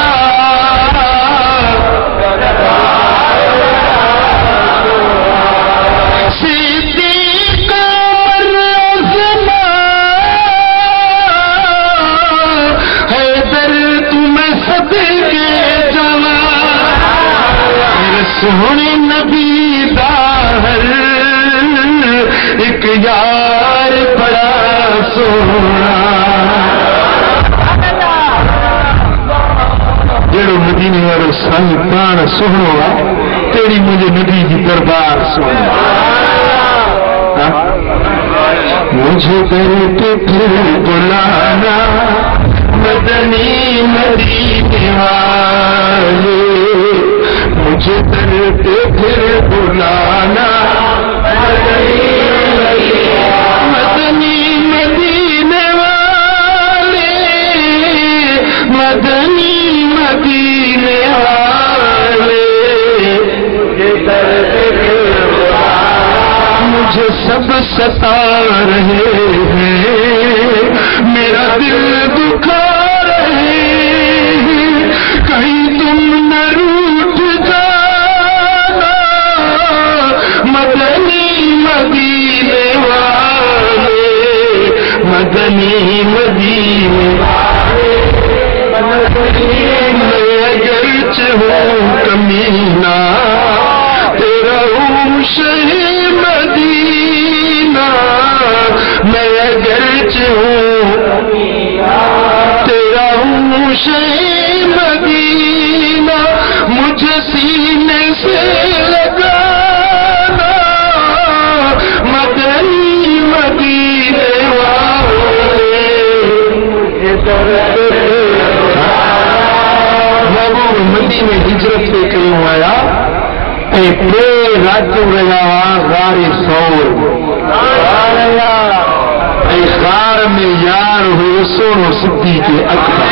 सोहने नबी दाहर एक यार बड़ा सोना जेड़ो मदीने वालो साईं प्राण सोहनो आ तेरी मुझे नबी जी दरबार सोना मुझे दर पे फिर बुलाना मदनी मदीने वाले मुझे दर पे फिर बुलाना मदनी मदीने वाले मदनी मदीने वाले मुझे सब सता रहे हैं मेरा दिल दुखा रहे हैं कहीं तुम न रूठ जाना मदनी मदीने वाले मदनी मदीने मैं अगरच हूँ कमीना तेरा हूँ शहे मदीना मैं अगरच हूँ तेरा हूँ शहे मदीना मुझे सीने से लगाना मदनी मदीने वाले मदीने हिजरत पे कयूं आया ऐं टे रातूं रहिया गारे सौर ऐं गार में यार हुयो सोनो सिद्दीक़ अकबर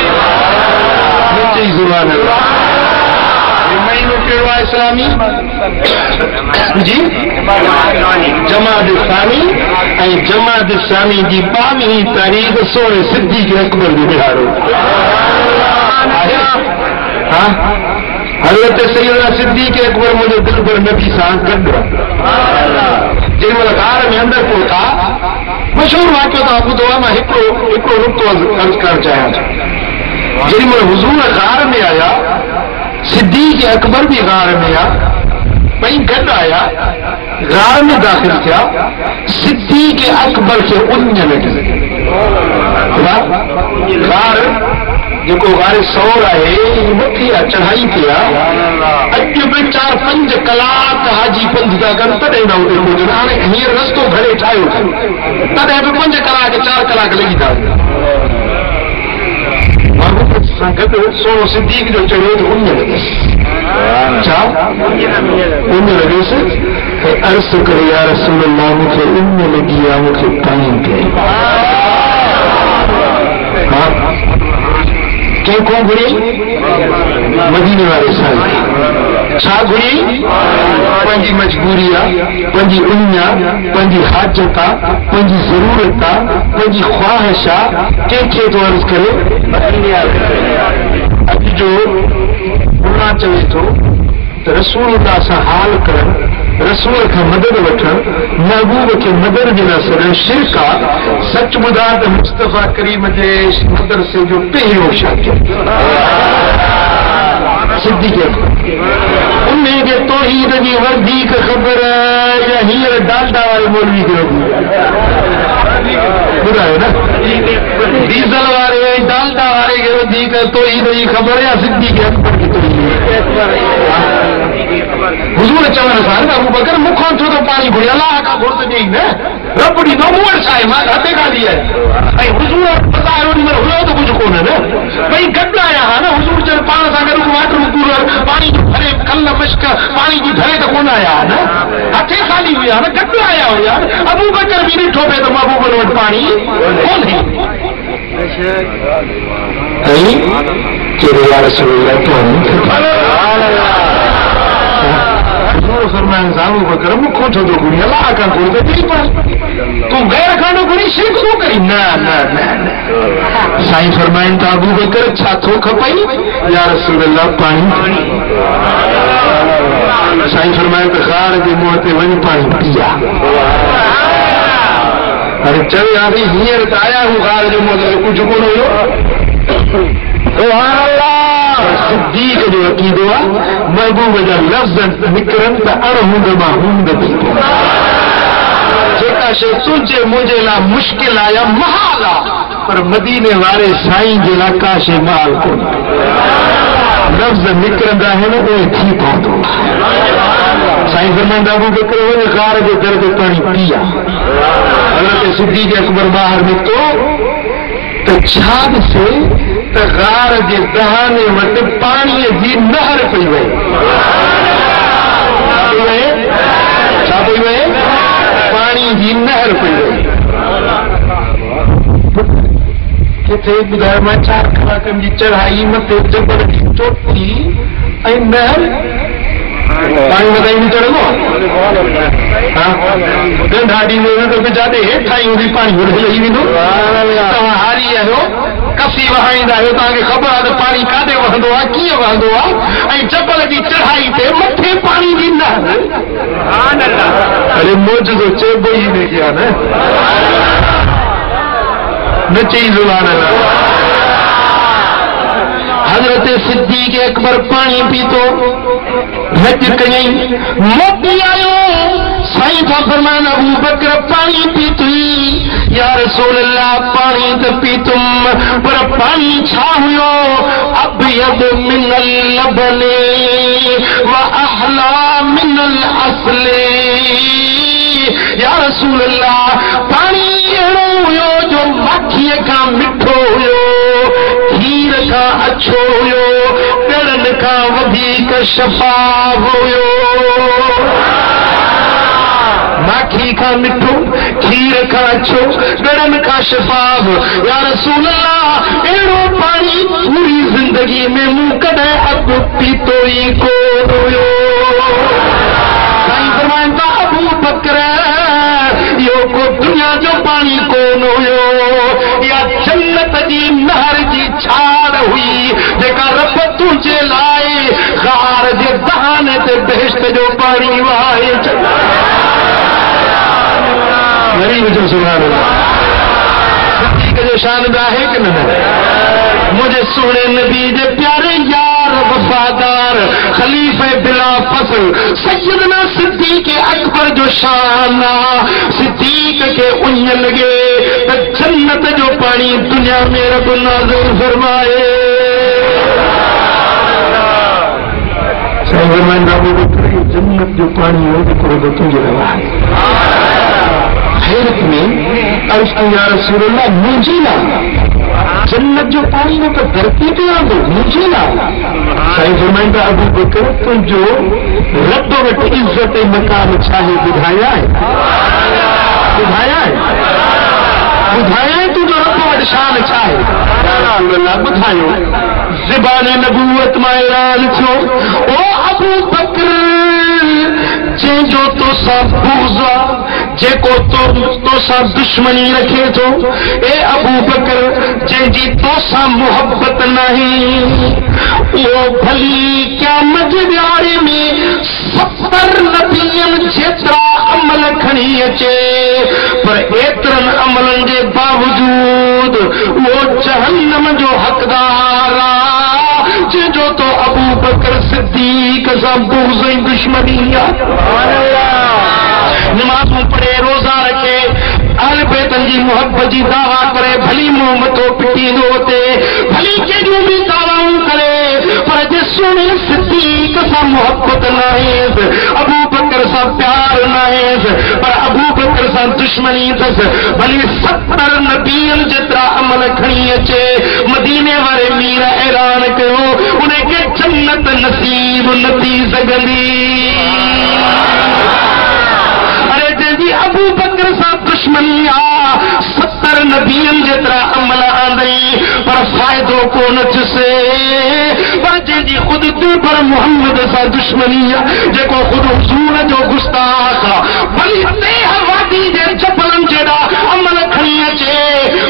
सच्ची ज़ुबान अल्लाह महीनो कहिड़ो आहे इस्लामी जी जमात इस्लामी ऐं जमात इस्लामी जी 22वीं तारीख़ सोने सिद्दीक़ अकबर जो ॾियारो हा हज़रत सैयदना सिद्दीक़ अकबर मुंहिंजे दिल पर नबी सां गॾु जेॾी महिल गार में अंदरि पहुता मशहूर वाक़ियो तव्हां ॿुधो आहे मां हिकिड़ो नुक़्तो अर्ज़ करणु चाहियां थो जेॾी महिल हुज़ूर गार में आया सिद्दीक़ अकबर भी गार में आ ॿई गॾु आया गार में दाख़िल थिया सिद्दीक़ अकबर खे उञ लॻी गार जेको गारे सौर आहे मथे आहे चढ़ाई ते आहे अॼु बि 4-5 कलाक हाजी पंध था कनि तॾहिं न उते पहुचनि हाणे हींअर रस्तो घणे ठाहियो तॾहिं बि 5 कलाक 4 कलाक लॻी था सां गॾु सोनो सिद्दीक़ जो चढ़ियो त उञ लॻियसि छा उञ लॻियसि ऐं अर्ज़ु करे या रसूल अल्लाह मूंखे उञ लॻी आहे मूंखे ताईं कई हा कंहिंखो घुरी मदीने वारे साईं छा घुरी पंहिंजी मजबूरी आहे पंहिंजी उञ आहे पंहिंजी हाजत आहे पंहिंजी ज़रूरत आहे पंहिंजी ख्वाहिश आहे कंहिंखे थो अर्ज़ु करे अॼु जो गुना चवे थो त रसूल सां हाल करणु रसूल खां मदद वठणु महबूब खे मदद जे न सघनि शिरक आहे सच ॿुधा त मुस्तफ़ा करीम जे मदरसे जो पहिरियों शागिर्द सिद्दीक़ उन जे तौहीद जी वधीक ख़बर या हींअर डालडा वारे मौलवी खे ॿुधायो न डीज़ल वारे डालडा वारे खे वधीक तौहीद जी ख़बर या सिद्दीक़ अकबर खे हुज़ूर चवण सां अबू बकर मूंखां छो थो पाणी घुरे अलाह खां घुर्त ॾेई न रब ॾींदो मूं वटि छा आहे मां हथे खाधी आहे ऐं हुज़ूर ॿुधायो ओॾी महिल हुयो त कुझु कोन्हे न भई गॾु आया हा न हुज़ूर चयो पाण सां गॾु वाटर कूलर ना कट आया हो यार अबू बकर भी नहीं ठोपे तो अबू बकर पानी कौन है फरमाया साहब बकर मुखो छो तो गुड़ी अल्लाह का कोई तो नहीं पास तू गैर खानो गुड़ी शिरक तो करी ना ना ना साईं फरमाइन था अबू बकर छाथो खपाई या रसूल अल्लाह पानी साईं फरमाए तो खार के मुंह ते वन पानी पिया अरे चल आदि हींअर त आया हूं खार जो मुंह ते कुछ कोन हुयो सुभान अल्लाह सिद्दीक जो अकीदो आहे महबूब जा लफ़्ज़ निकिरनि त अणहुंद मां हुंद थी जेका शइ तुंहिंजे मुंहिंजे लाइ मुश्किल आहे या महाल आहे पर मदीने वारे साईं जे लाइ का शइ महाल कोन्हे लफ़्ज़ निकिरंदा आहिनि उहे थी पवंदो साईं फरमाईंदा अबू बकर वञ ग़ार जे दर ते पाणी पिया हज़रत सिद्दीक़ अकबर ॿाहिरि निकितो त छा ॾिसे त ग़ार जे दहाने वटि पाणीअ जी नहर पई वहे छा पई वहे पाणी जी नहर पई वहे किथे ॿुधायो मां 4 कलाकनि जी चढ़ाई मथे जबल जी चोटी ऐं नहर पाणी मथां ई चढ़ंदो ॾंढा ॾींदो त विचारे हेठां ई हूंदी पाणी लही वेंदो तव्हां हारी आहियो कसी वहाईंदा आहियो तव्हांखे ख़बर आहे त पाणी काॾे वहंदो आहे कीअं वहंदो आहे ऐं जबल जी चढ़ाई ते मथे पाणी जी नहर अरे मोजो चइबो ई न कया न चई ज़ुबान हज़रत सिद्दीक़ अकबर पाणी पीतो रज कयई मोटी आयो साईं था फरमान अबू बकर पाणी पीतई या रसूल अल्लाह पाणी त पीतुम पर पाणी छा हुयो अबयद मिनल लबनी व अहला मिनल असली या रसूल अल्लाह पाणी अहिड़ो हुयो जो माखीअ खां मिठो हुयो खीर खां अछो हुयो ॾड़नि खां वधीक शफ़ाफ़ हुयो माखी खां मिठो खीर खां अछो ॾड़नि खां शफ़ाफ़ या रसूल अल्लाह अहिड़ो पाणी पूरी ज़िंदगी में मूं कॾहिं अॻु पीतो ई कोन हुयो साईं फरमाइनि था अबू बकर इहो को दुनिया जो पाणी कोन हुयो या जन्नत जी नहर जी छाड़ हुई जेका रब तुंहिंजे लाइ ग़ार जे दहाने ते बहिश्त जो पाणी वहाए गरीब जो सुभान अल्लाह सिद्दीक़ जो शान आहे कि न मुझे सोने नबी जे प्यारे यार वफादार खलीफे बिला फसल सैयदना सिद्दीक़ अकबर जो शान सिद्दीक़ के उन लगे त जन्नत जो पानी दुनिया में रब नाज़िल फरमाए जन्नत जो पानी हो जेको रब तुंहिंजे लाइ आहे हैरत में अर्ज़ कई या रसूल अल्लाह मुंहिंजे लाइ जन्नत जो पाणी न त धरती ते आंदो मुंहिंजे लाइ साईं फरमाईंदा अबू बकर तुंहिंजो रब वटि इज़त ऐं मकाम छा आहे ॿुधाया आहे तुंहिंजो रब वटि शान छा आहे ॿुधायो ज़बाने नबूवत मां ऐलान थियो ओ अबू बकर जंहिंजो तोसां बुग़्ज़ आहे जेको तोसां दुश्मनी रखे थो ए अबू बकर जंहिंजी तोसां मोहब्बत नहीं उहो भली क़यामत ॾियारे में 70 नबियनि जेतिरा अमल खणी अचे पर एतिरनि अमलनि जे बावजूद उहो जहन्नम जो हक़दार आहे जंहिंजो तो अबू बकर सिद्दीक़ सां बुग़्ज़ ऐं दुश्मनी आहे नमाज़ूं पढ़े रोज़ा रखे अहल बैतनि जी मोहब्बत जी दावा करे भली मुंहुं मथो पिटींदो हुते भली केॾियूं बि दावाऊं करे पर जे सुणे सिद्दीक़ सां मोहब्बत न आहेसि अबू बकर सां प्यार न आहेसि पर अबू बकर सां दुश्मनी अथसि भली 70 नबियनि जेतिरा अमल खणी अचे मदीने वारे मीर ऐलान कयो उनखे जन्नत नसीब न थी सघंदी दुश्मनी आ 70 नबियन जेतरा अमल आंदई पर फायदो को न थिसे बाजे जी खुद तू पर मोहम्मद सा दुश्मनी जेको खुद हुजूर जो गुस्ताख भली ते वादी जे चपलन जेड़ा अमल खणी अचे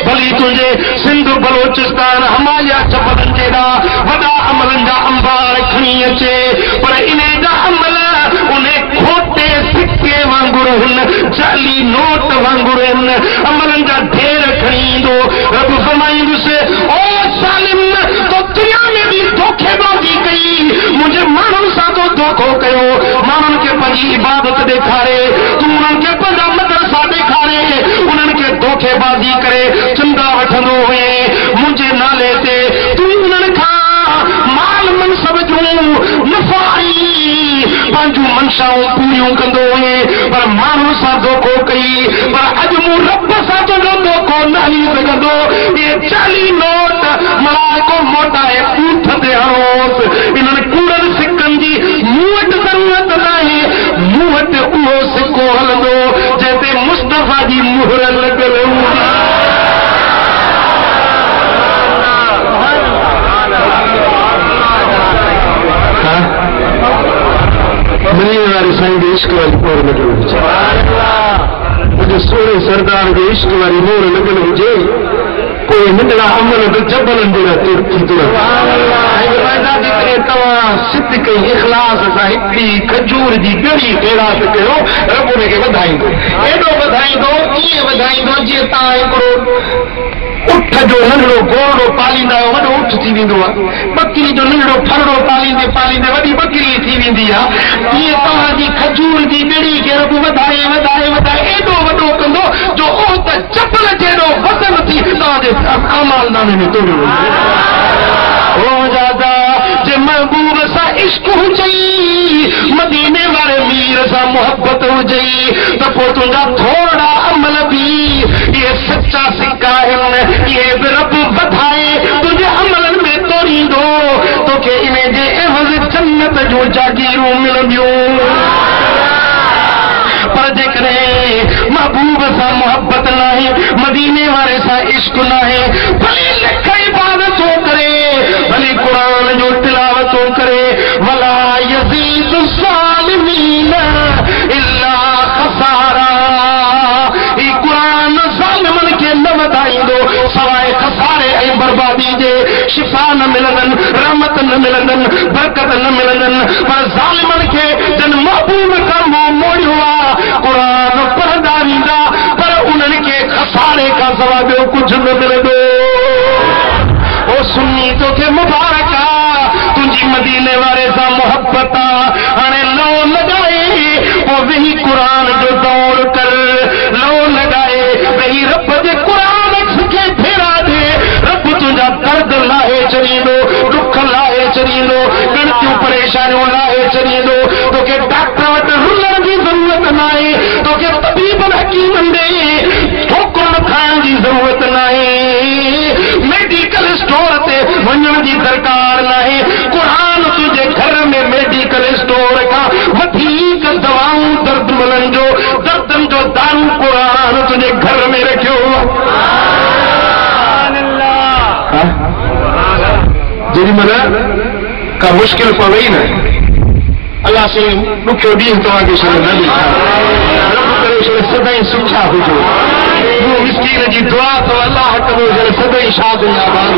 भली तुझे सिंध बलोचिस्तान हमाया चपलन जेड़ा वडा अमलन जा अंबार खणी अचे पर इने जा अमल उन्हें खोटे सिक्के वांगुरु हुन जाली नोट वांगुरु हुन अमलन जा ढेर खणी दो रब फरमाइंदुसे ओ सालिम तो दुनिया में भी धोखेबाजी कई मुझे मानव सा तो धोखो कयो मानव के पंजी इबादत दिखारे तू उन्हनि खे पंहिंजा मदरसा दिखारे उन्हनि खे धोखेबाजी करे चंदा वठंदो हुए मुंहिंजे नाले ते तू उन्हनि खां माल मनसब जूं नफ़ाई पंहिंजूं मंशाऊं पूरियूं कंदो हुए पर माण्हू सां धोखो कई पर अॼु मूं रब सां तुंहिंजो धोखो न हली सघंदो इहे 40 नोट मलाइको मोटाए ऊठ ते हणोसि इन्हनि कूड़नि सिकनि जी मूं वटि ज़रूरत नाहे मूं वटि उहो सिको हलंदो जंहिं ते मुस्तफ़ा जी मुहर लॻल हूंदी मिलने वाले साईं के इश्क वाली मोहर लॻल हुजे मुंहिंजे सोने सरदार के इश्क वाली मोहर लॻल हुजे कोई नंढड़ा अमल बि जबलनि जहिड़ा थींदो तव्हां सिद्ध कई इख़लास सां हिकिड़ी खजूर जी ॻड़ी ख़ैरात कयो रब उनखे वधाईंदो एॾो वधाईंदो ईअं वधाईंदो जीअं तव्हां हिकिड़ो उठ जो नंढड़ो घोड़ो पालींदा आहियो वॾो उठ थी वेंदो आहे बकरी जो नंढड़ो फरड़ो पालींदे पालींदे वॾी बकरी थी वेंदी आहे ईअं तव्हांजी खजूर जी ॿेड़ी खे रब वधाए वधाए वधाए एॾो वॾो कंदो जो उहो त चपल जहिड़ो वज़न थी तव्हांजे अमालनामे में तोड़ियो हो दादा जे महबूब सां इश्क हुजई मदीने वारे मीर सां मोहब्बत हुजई त पोइ तुंहिंजा थोरा अमल बि इहे सच्चा सिक्का आहिनि इहे बि रब वधाए तुंहिंजे अमलनि में तोड़ींदो तोखे इन जे एवज़ जन्नत जूं जागीरूं मिलंदियूं पर जेकॾहिं महबूब सां मोहब्बत नाहे मदीने वारे सां इश्क नाहे भले लख इबादतूं करे भले क़ुरान जो तिलावतूं करे वला यज़ीदु ज़ालिमीन इल्ला खसारा ही क़ुरान ज़ालिमनि खे न वधाईंदो सवाइ खसारे ऐं बर्बादी जे शिफ़ा न मिलंदनि रहमत न मिलंदनि बरकत न मिलंदनि पर ज़ालिमनि खे जन महबूब खां मुंहुं मोड़ियो आहे क़ुरान पढ़ंदा वेंदा पर उन्हनि खे खसारे खां सवाइ ॿियो कुझु न मिलंदो ओ सुन्नी तोखे मुबारक आहे तुंहिंजी मदीने वारे सां मोहब्बत आहे हाणे लो लॻाए पोइ वेही क़ुरान जो दौर कर लो लॻाए वेही रब जे क़ुरान खे फेरा ॾे रब तुंहिंजा दर्द लाहे छॾींदो दुख लाहे छॾींदो गणतियूं परेशानियूं लाहे छॾींदो तोखे डॉक्टर वटि रुलण जी ज़रूरत नाहे तोखे तबीब हकीमनि ॾे ठोकरु खाइण जी ज़रूरत नाहे मेडिकल स्टोर ते वञण जी दरकार नाहे क़ुरान तुंहिंजे घर में मेडिकल स्टोर खां वधीक दवाऊं दर्द मिलण जो दर्दनि जो दारू क़ुरान तुंहिंजे घर में रखियो जेॾी महिल का मुश्किल पवई न अलाह से ॾुखियो ॾींहुं तव्हांखे छॾे न ॾिठा सदाई सुठा हुजो मिस्कीन जी दुआ तो अल्लाह कंदो सदाई शाद आबाद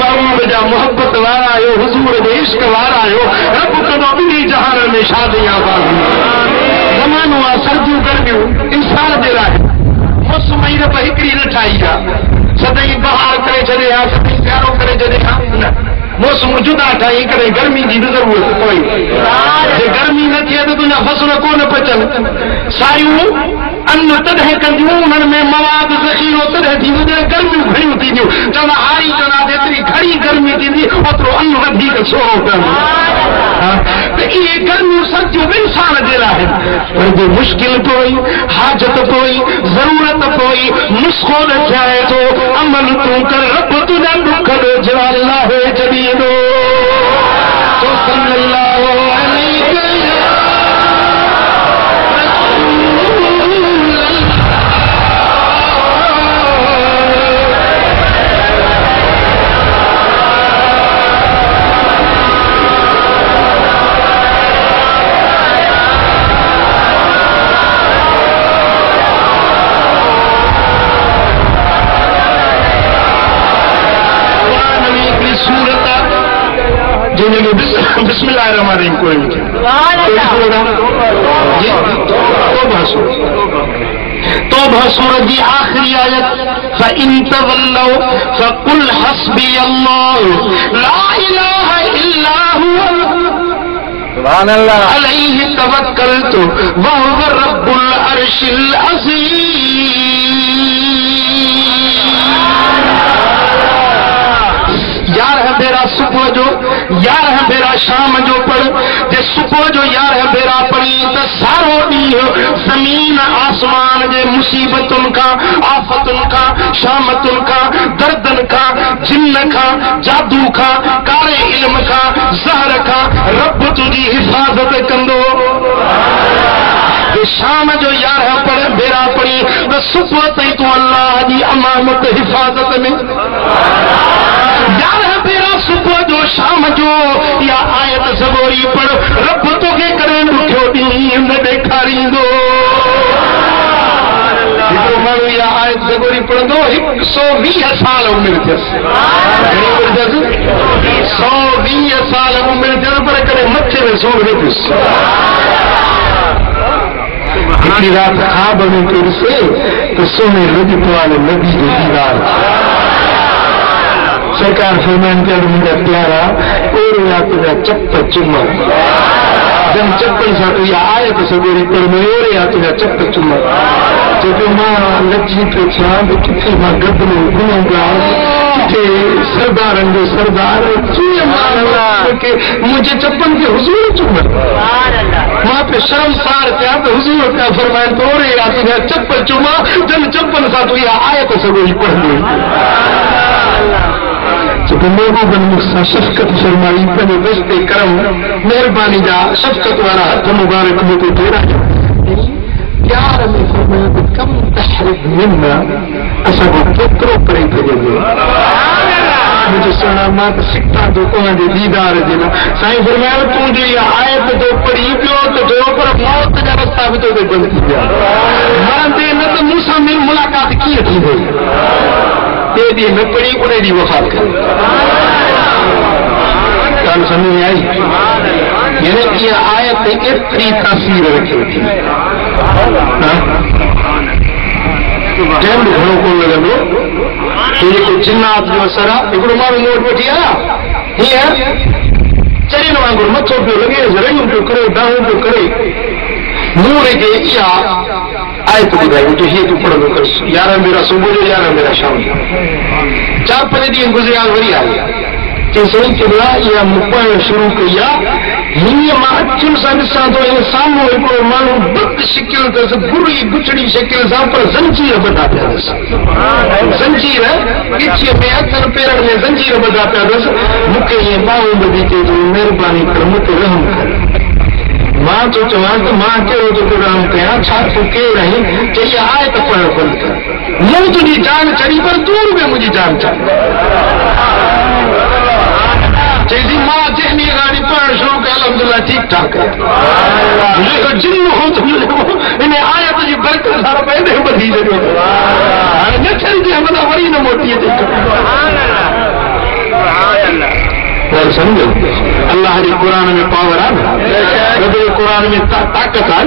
महबूब जा मोहब्बत वारा आहियो हुज़ूर जे इश्क वारा आहियो रब कंदो ॿिन्ही जहान में शाद आबाद ज़मानो आहे सर्दियूं गर्मियूं इंसान जे लाइ मौसम ई रब हिकिड़ी न ठाही आहे सदाई बहार करे छॾे हा सदाई प्यारो करे छॾे हा न मौसम जुदा ठाही करे गर्मी जी बि ज़रूरत पई जे गर्मी न थिए त तुंहिंजा फसल कोन पचनि सायूं अन्न तॾहिं कंदियूं उन्हनि में मवाद ज़ख़ीरो तॾहिं थींदो जॾहिं गर्मियूं घणियूं थींदियूं चवंदा हारी चवंदा जेतिरी घणी गर्मी थींदी ओतिरो अन्न वधीक सोरो पवंदो त इहे गर्मियूं सर्दियूं बि इंसान जे लाइ पर जे मुश्किल पई हाजत पई ज़रूरत पई नुस्ख़ो न थियाए थो अमल तूं कर रब तुंहिंजा दुख ॾोझा लाहे छॾींदो तो सल्लल्लाहु अलैहि बिस्मिल्लाहिर्रहमानिर्रहीम कोई तौबा सूरत जी आखिरी आयत फ़इन तवल्लौ फ़कुल हस्बी अल्लाह ला इलाहा इल्ला हुवा सुभान अल्लाह अलैहि तवक्कलतु व हुवा रब्बुल अर्शिल अज़ीम। यार है बेरा सुबह जो, यार है बेरा शाम जो पढ़, जे सुबह जो यार है बेरा पढ़ी तो सारो ॾींहुं ज़मीन आसमान जे मुसीबतुनि खां, आफ़तुनि खां, शामतुनि खां, दर्दनि खां, जिन्न खां, जादू खां, कारे इल्म खां, ज़हर खां रब तुंहिंजी हिफ़ाज़त कंदो। शाम जो यार पढ़ बेरा पढ़ी तो सुबह ताईं तूं अल्लाह जी अमानत हिफ़ाज़त में। यार बेरा सुबह जो शाम जो या आयत सगोरी पढ़, रब तोखे कॾहिं ॾुखियो ॾींहुं न ॾेखारींदो। हिकिड़ो माण्हू इहा आयत सगोरी पढ़ंदो 120 साल उमिरि थियसि, 120 साल उमिरि थियसि, पर कॾहिं मथे में सूर न थियुसि। हिकिड़ी राति ख़्वाब में पियो ॾिसे त सोने लॻितो वाले नबी जो दीदार। सरकार फरमान कर मुझे प्यारा और या तुझा चप्पल चुम्मा जब चप्पल सा तो या आए तो सगोरी पर में और या तुझा चप्पल चुम्मा तो मां लज्जी पे छा किथे मां गद में घुमूंगा किथे सरदारन जो सरदार के मुझे चप्पल के हुजूर चुम्मा वहां पे शर्मसार क्या तो हुजूर का फरमान तो और या तुझा चप्पल चुम्मा जब चप्पल सा तो या आए तो सगोरी पढ़ ली। तो लोगों बन मुझसा शफकत फरमाई पंहिंजे दस्ते करम मेहरबानी जा शफकत वारा हथ मुबारक मूंखे फेरा प्यार में फरमायो त कम तहरिक मिन्ना असांजो केतिरो परे भॼंदो। मुंहिंजो सुहिणा मां त सिकता थो तव्हांजे दीदार जे लाइ। साईं फरमायो तूं जो इहा आयत तो पढ़ी पियो त थियो पर मौत जा रस्ता बि तोखे बंदि थी विया। मरंदे न त मूंसां मुलाक़ात कीअं थी वई। टे ॾींहं न पढ़ी उन ॾींहुं वफ़ात करे। ॻाल्हि सम्झ में आई? यानी इहा आयत एतिरी तासीर रखे थी। टाइम बि घणो कोन लॻंदो। जेको जिन्नात जो असर आहे, हिकिड़ो माण्हू मूं वटि वठी आया हीअं चरियुनि वांगुरु मथो पियो लॻे, रहियूं पियो करे, डाऊं पियो करे, मूं हुनखे इहा आयत ॿुधाई तो हीअ तूं पढ़ंदो कर 11 मेरा सुबुह जो 11 मेरा शाम जो। 4-5 ॾींहं गुज़रिया वरी आई चई सही किबला इहा मूं पढ़णु शुरू कई आहे। हीअं मां अखियुनि सां ॾिसां थो हिन साम्हूं हिकिड़ो माण्हू बद शिकिल अथसि, बुरी बुछड़ी शिकिल सां, पर ज़ंजीर ॿधा पिया अथसि। ज़ंजीर गिचीअ में हथनि पेरनि में ज़ंजीर ॿधा पिया अथसि। मूंखे ईअं ॿाहूं ॿधी चई तूं महिरबानी कर मूंखे रहम कर। मां तो चवां त मां कहिड़ो तो प्रोग्राम कयां, छा तूं केरु आहीं? चई आयत पढ़णु बंदि कर। मूं तुंहिंजी जान चढ़ी पर दूर में मुंहिंजी जान चढ़ी। चई मां जंहिं ॾींहं गाड़ी पढ़णु शुरू कया अलहमदुलिल्लाह ठीकु ठाक आहे। जिन हो हिन आयत जी बरकत सां हेॾे ॿधी छॾियो। हाणे न छॾिजे मथां वरी न मोटी अचे। समझो अल्लाह जे क़ुर में पावर आहे न, रब जे क़ुर में ताक़त आहे न।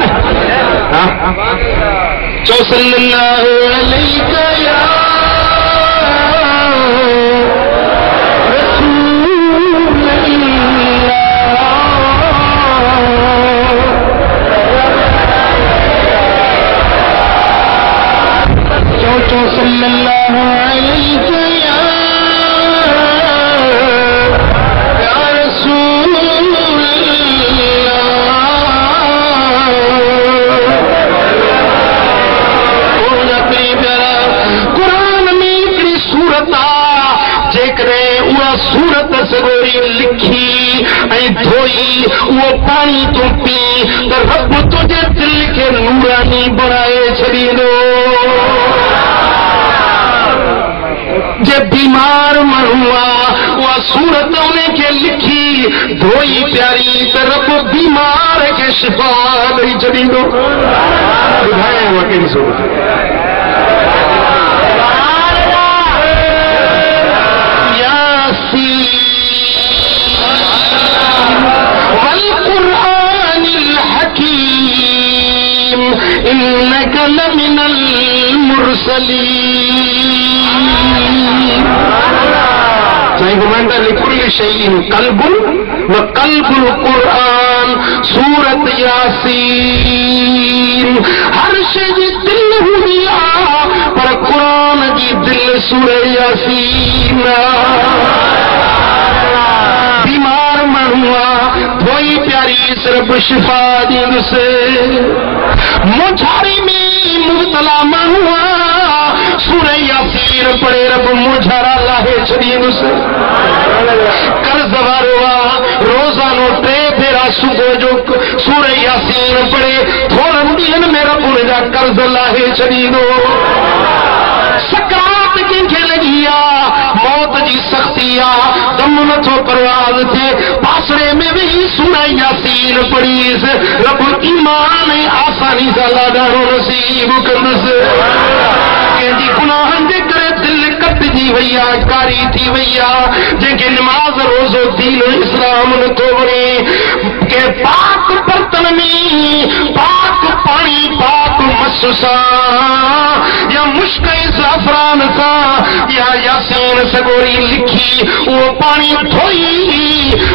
चओ सल्लल्लाहु अलैहि या रसूल चो सल्लल्लाहु अलैहि सूरत सगोरी लिखी ऐं धोई उहो पाणी तूं पी त रब तुंहिंजे दिल खे नूरानी बणाए छॾींदो। जे बीमार माण्हू आहे उहा सूरत उनखे लिखी धोई प्यारी त रब बीमार खे शिफ़ा ॾेई छॾींदो। ॿुधाए उहा कहिड़ी सूरत? इन्नक लमिनल मुरसलीन। साईं घुमंदा लिकुल्लि शैइन कल्बुन व कल्बुल कुरान सूरत यासीन। हर शे जी दिल हुई आ पर कुरान जी दिल सूरत यासीन। बीमार मनुआ धोई प्यारी सिर्फ शिफा दींदुसे। मुझारी में मुबतला मनुआ सूरत यासीन पढ़े रब मुझारा लाहे छदींदुसे। कर्ज वारो रोजानो 3 भेरा सुबह जो सूरत यासीन पढ़े थोड़न ॾींहंनि में रब उनजा कर्ज लाहे छॾींदो। सकरात कंहिंखे लॻी आ, मौत जी सख़्ती आ, दम नथो परवाज़ थिए, पासरे में वेही सूरत यासीन पढ़ीस रब ईमान ऐं आसानी सां लाॾाणो नसीब कंदुसि। कंहिंजी गुनाहनि जे करे दिल कटिजी वई आ, कारी थी वई आ, जंहिंखे निमाज़ रोज़ो दीन इस्लाम नथो वणे, के पाक बर्तन में पाक पानी पाक मस सां या मुश्क ज़ाफ़रान सां या यासीन सगोरी लिखी उहो पानी धोई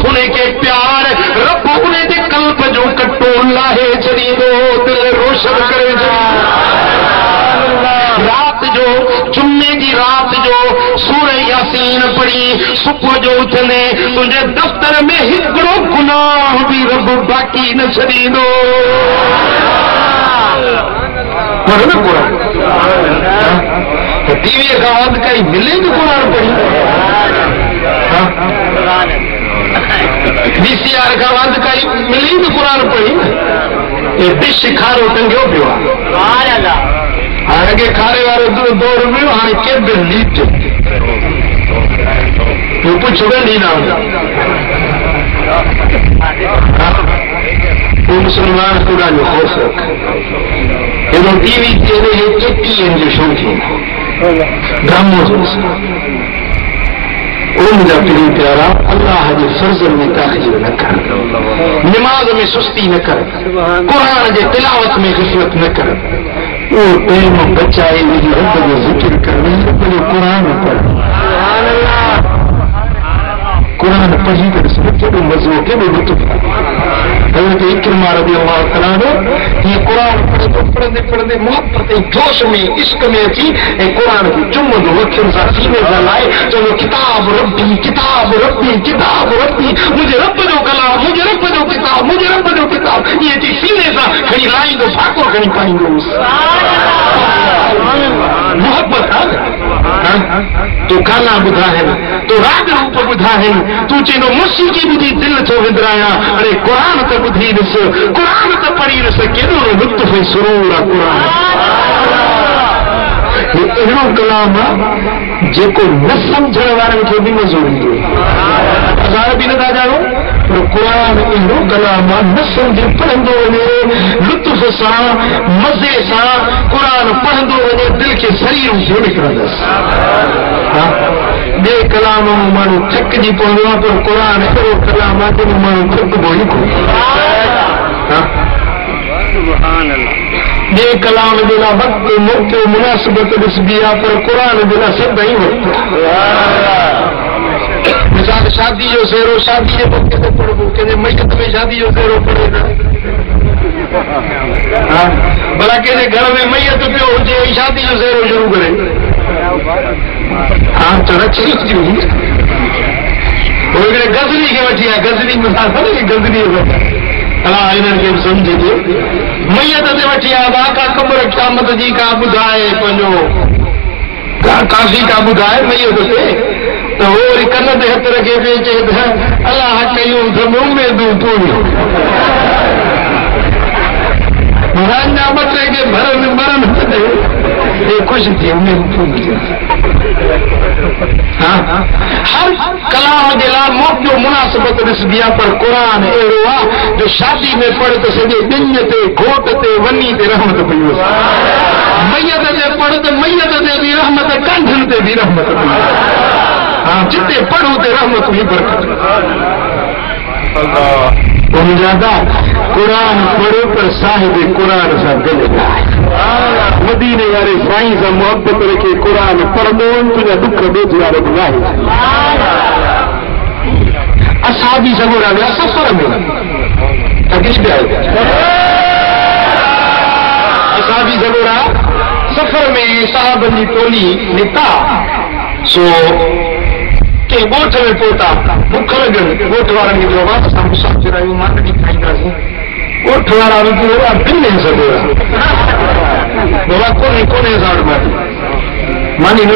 उनखे प्यार रब उन जे कल्ब जो कटो लाहे छॾींदो, दिल रोशन करे छॾींदो। रात जो जुम्मे जी रात जो सूरत यासीन पढ़ी सुबुह जो उथंदे तुंहिंजे दफ़्तर में हिकिड़ो गुनाह बि रब बाक़ी न छॾींदो। पढ़ न क़ुरान टीवीअ खां वधि काई मिले थी क़ुरान पढ़ी, VCR खां वधि काई मिली थी क़ुरान पढ़ी। डिश खारो टंगियो पियो आहे, हाणे अॻे खारे वारो दौर हुयो, हाणे केबिल लीट तूं पुछ ॾींदा तूं मुस्लमान ख़ुदा जो ख़ौफ़ रख। हेॾो टीवी ते एटीएन जो शो थींदो ड्रामो मुंहिंजा पीढ़ी प्यारा अल्लाह जे फर्ज़न में ताख़ीर न कर, निमाज़ में सुस्ती न कर, क़ुरान जे तिलावत में ग़फ़लत न कर। वो टाइम बचाए मुझे रब जो ज़िक्र कर, रब जो क़ुरान पढ़। क़ुरान पढ़ी करे केॾो मज़ो केॾो लुत्फ़। हज़रत इक्रमा रज़ी अल्लाह तआला ये क़ुरान पढ़ंदे पढ़ंदे मोहब्बत ऐं जोश में इश्क में अची ऐं क़ुरान खे चुमंदो अखियुनि सां सीने सां लाहे चवंदो किताब रब्बी किताब रब्बी किताब रब्बी, मुंहिंजे रब जो कलाम, मुंहिंजे रब जो किताब, मुंहिंजे रब जो किताब। इहे चई सीने सां खणी लाहींदो, फाको खणी पाईंदोसि। मोहब्बत आहे तो गाना ॿुधा आहिनि, तो राग रूप ॿुधा आहिनि, तूं चवंदो मौसीक़ी ॿुधी दिलि थो विंदरायां। अरे क़ुरान त ॿुधी ॾिस, क़ुरान त पढ़ी ॾिस, केॾो लुत्फ़ ऐं सुरूर आहे क़ुरान। अहिड़ो कलाम आहे जेको न सम्झण वारनि खे बि मज़ो ईंदो। असां बि नथा ॼाणो पर क़ुरान अहिड़ो कलाम आहे, न सम्झे पढ़ंदो वञे लुत्फ़ सां मज़े सां क़ुरान पढ़ंदो वञे, दिलि खे शरीर थियो निकिरंदसि। ॿिए कलाम में माण्हू थकिजी पवंदो आहे, पर क़ुरान अहिड़ो कलाम आहे जंहिंमें माण्हू थकिबो ई कोन्हे। ॿिए कलाम जे लाइ वक़्तु मौक़ो मुनासिबत ॾिसबी आहे, पर क़ुरान जे लाइ सभई वक़्तु। मिसाल शादी जो सेरो शादी जे मौक़े ते पढ़बो, कंहिंजे मैयत में शादी जो सेरो पढ़े न। भला कंहिंजे घर में मैयत पियो हुजे ऐं शादी जो सेरो शुरू करे, हा चढ़ पोइ हिकिड़े गज़नी खे वठी आहे, गज़नी मिसाल गज़नी अलाह हिननि खे बि सम्झजे। मैयत ते वठी आहे वाका क़ब्र क़यामत जी का ॿुधाए पंहिंजो काफ़ी का ॿुधाए मैयत ते, त उहो वरी कन ते हथ रखे पियो चए त अलाह कयूं त उमेदूं पूरियूं। अञा ॿ टे खे भरनि ख़ुशि थी उमेद पूरी। हर कलाम जे लाइ मौक़ो मुनासिबत ॾिसबी आहे, पर क़ुरान अहिड़ो आहे जो शादी में पढ़ त सॼे ॾिञ ते घोट ते वञी ते रहमत पई वञे, मैयत ते पढ़ त मैयत ते बि रहमत, कंठनि ते बि रहमत पई। हा जिते पढ़ उते रहमत बि बरकत। मुंहिंजा कुरान पढ़ो पर साहिब कुरान सां गॾु मदीने वारे साईं सां मुहबत रखे कुरान पढ़ंदो तुंहिंजा दुख ॿोझ वारो बि आहे। असां बि सगोरा विया सफ़र में असां बि सगोरा सफ़र में साहबनि जी टोली निकिता सो के ॻोठ में पहुता बुख लॻनि ॻोठ वारनि खे चयो असां मुसाफ़िर आहियूं मानी खाईंदासीं ॻोठ वारा बिल सगोरा बाबा कोन्हे सां मानी न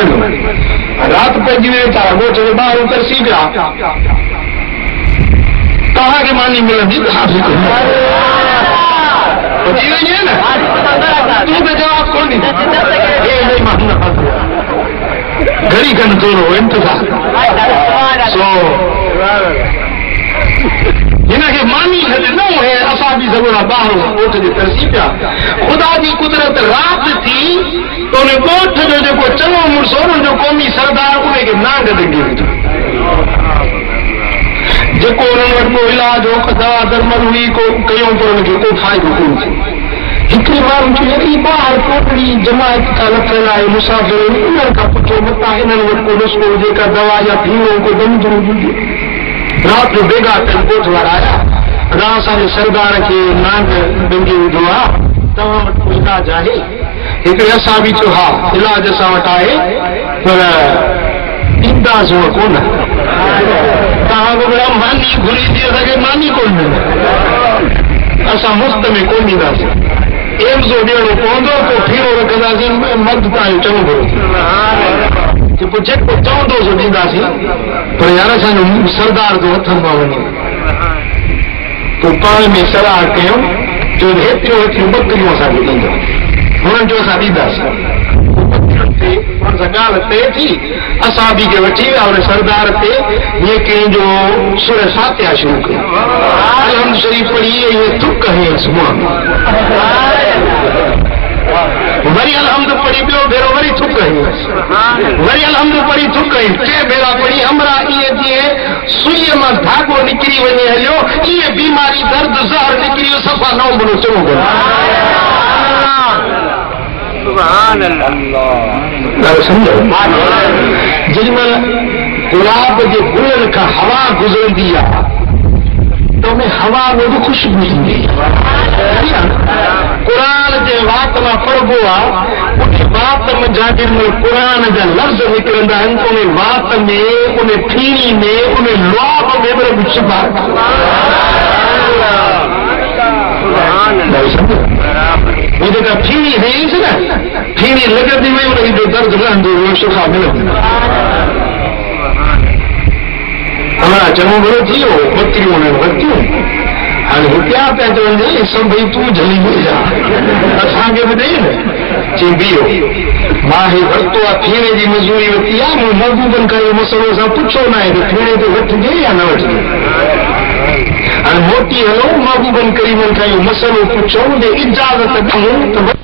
राति पइजी वई था ॻोठ जे ॿाहिरि तरसी पिया तव्हांखे मानी मिलंदी अची वई न तूं त जवाब कोन ॾींदी घड़ी खनि थोरो इंतज़ार हिनखे मानी न ॾिनो असां बि सगोरा ॿाहिरि ॻोठ जे तरसी पिया ख़ुदा जी कुदरत राति थी त उन ॻोठ जो जेको चङो मुड़ुसु हुननि जो क़ौमी सरदार उनखे नांग ॾिनी जेको उन्हनि वटि को इलाज हो दवा दरमल हुई को कयूं पर हुनखे को फ़ाइदो कोन थियो। हिकिड़े माण्हू चयो एॾी ॿाहिरि कोटड़ी जमायत खां लथियल आहे मुसाफ़िर उन्हनि खां पुछो मतां हिननि वटि को नुस्ख़ो हुजे का दवा या पीओ को दमदरू हुजे। राति जो बेगा कनि ॻोठ वारा आया राह असांजे सरदार खे नांग ॾिनी विधो आहे तव्हां वटि को इलाज आहे हिकिड़े असां बि चयो हा इलाज असां वटि आहे पर ॾींदासीं उहो कोन तव्हांखे मानी घुरी थी असांखे मानी कोन मिले असां मुफ़्त में कोन ॾींदासीं एम्सो ॾियणो पवंदो पोइ फेरो रखंदासीं मर्द तव्हांजो चङो भरो पोइ जेको चवंदो सो ॾींदासीं पर यार असांजो सरदार जो हथनि मां वञे पोइ पाण में सलाह कयूं जो हेतिरियूं ॿकरियूं असांखे ॾींदो हुननि जो असां ॾींदासीं ॻाल्हि तय थी असां बि खे वठी विया हुन सरदार ते हीअं कंहिंजो सुर फातिहा शुरू कयो अलहम्द शरीफ़ पढ़ी इहे थुक हयसि मुंहं वरी अलहम्द पढ़ी ॿियो भेरो वरी थुक हयसि वरी अलहम्द पढ़ी थुक हई टे भेरा पढ़ी हमरा इहे जीअं सुईअ मां धाॻो निकिरी वञे हलियो इहे बीमारी दर्द ज़हर निकिरी वियो सफ़ा नओं भलो चङो कयो जेॾीमहिल गुलाब जे गुलनि खां हवा गुज़रंदी आहे त उन हवा में बि ख़ुशबू थींदी क़ुरान जे वात मां पढ़बो आहे उन वात में जा जेॾीमहिल क़ुरान जा लफ़्ज़ निकिरंदा आहिनि त उन वात में उन फीणी में उन लुआब में बि कुझु वो जेका फीणी हईंसि न फीणी लॻंदी वई उनखे जो दर्द रहंदो हुयो शिफ़ा मिलंदी हमारा चङो भलो थी वियो ॿकरियूं हुननि वरितियूं हाणे हुतिया पिया चवनि सभु भई तूं झली वञा असांखे बि ॾेई न चई बीहो मां ही वरितो आहे फीणे जी मज़ूरी वरिती आहे मूं महबूबनि खां इहो मसइलो असां पुछो न आहे त फीणे ते वठिजे या न वठिजे हाणे मोटी हलो महबूबनि करीमनि खां इहो मसइलो पुछो इजाज़त ॾियूं त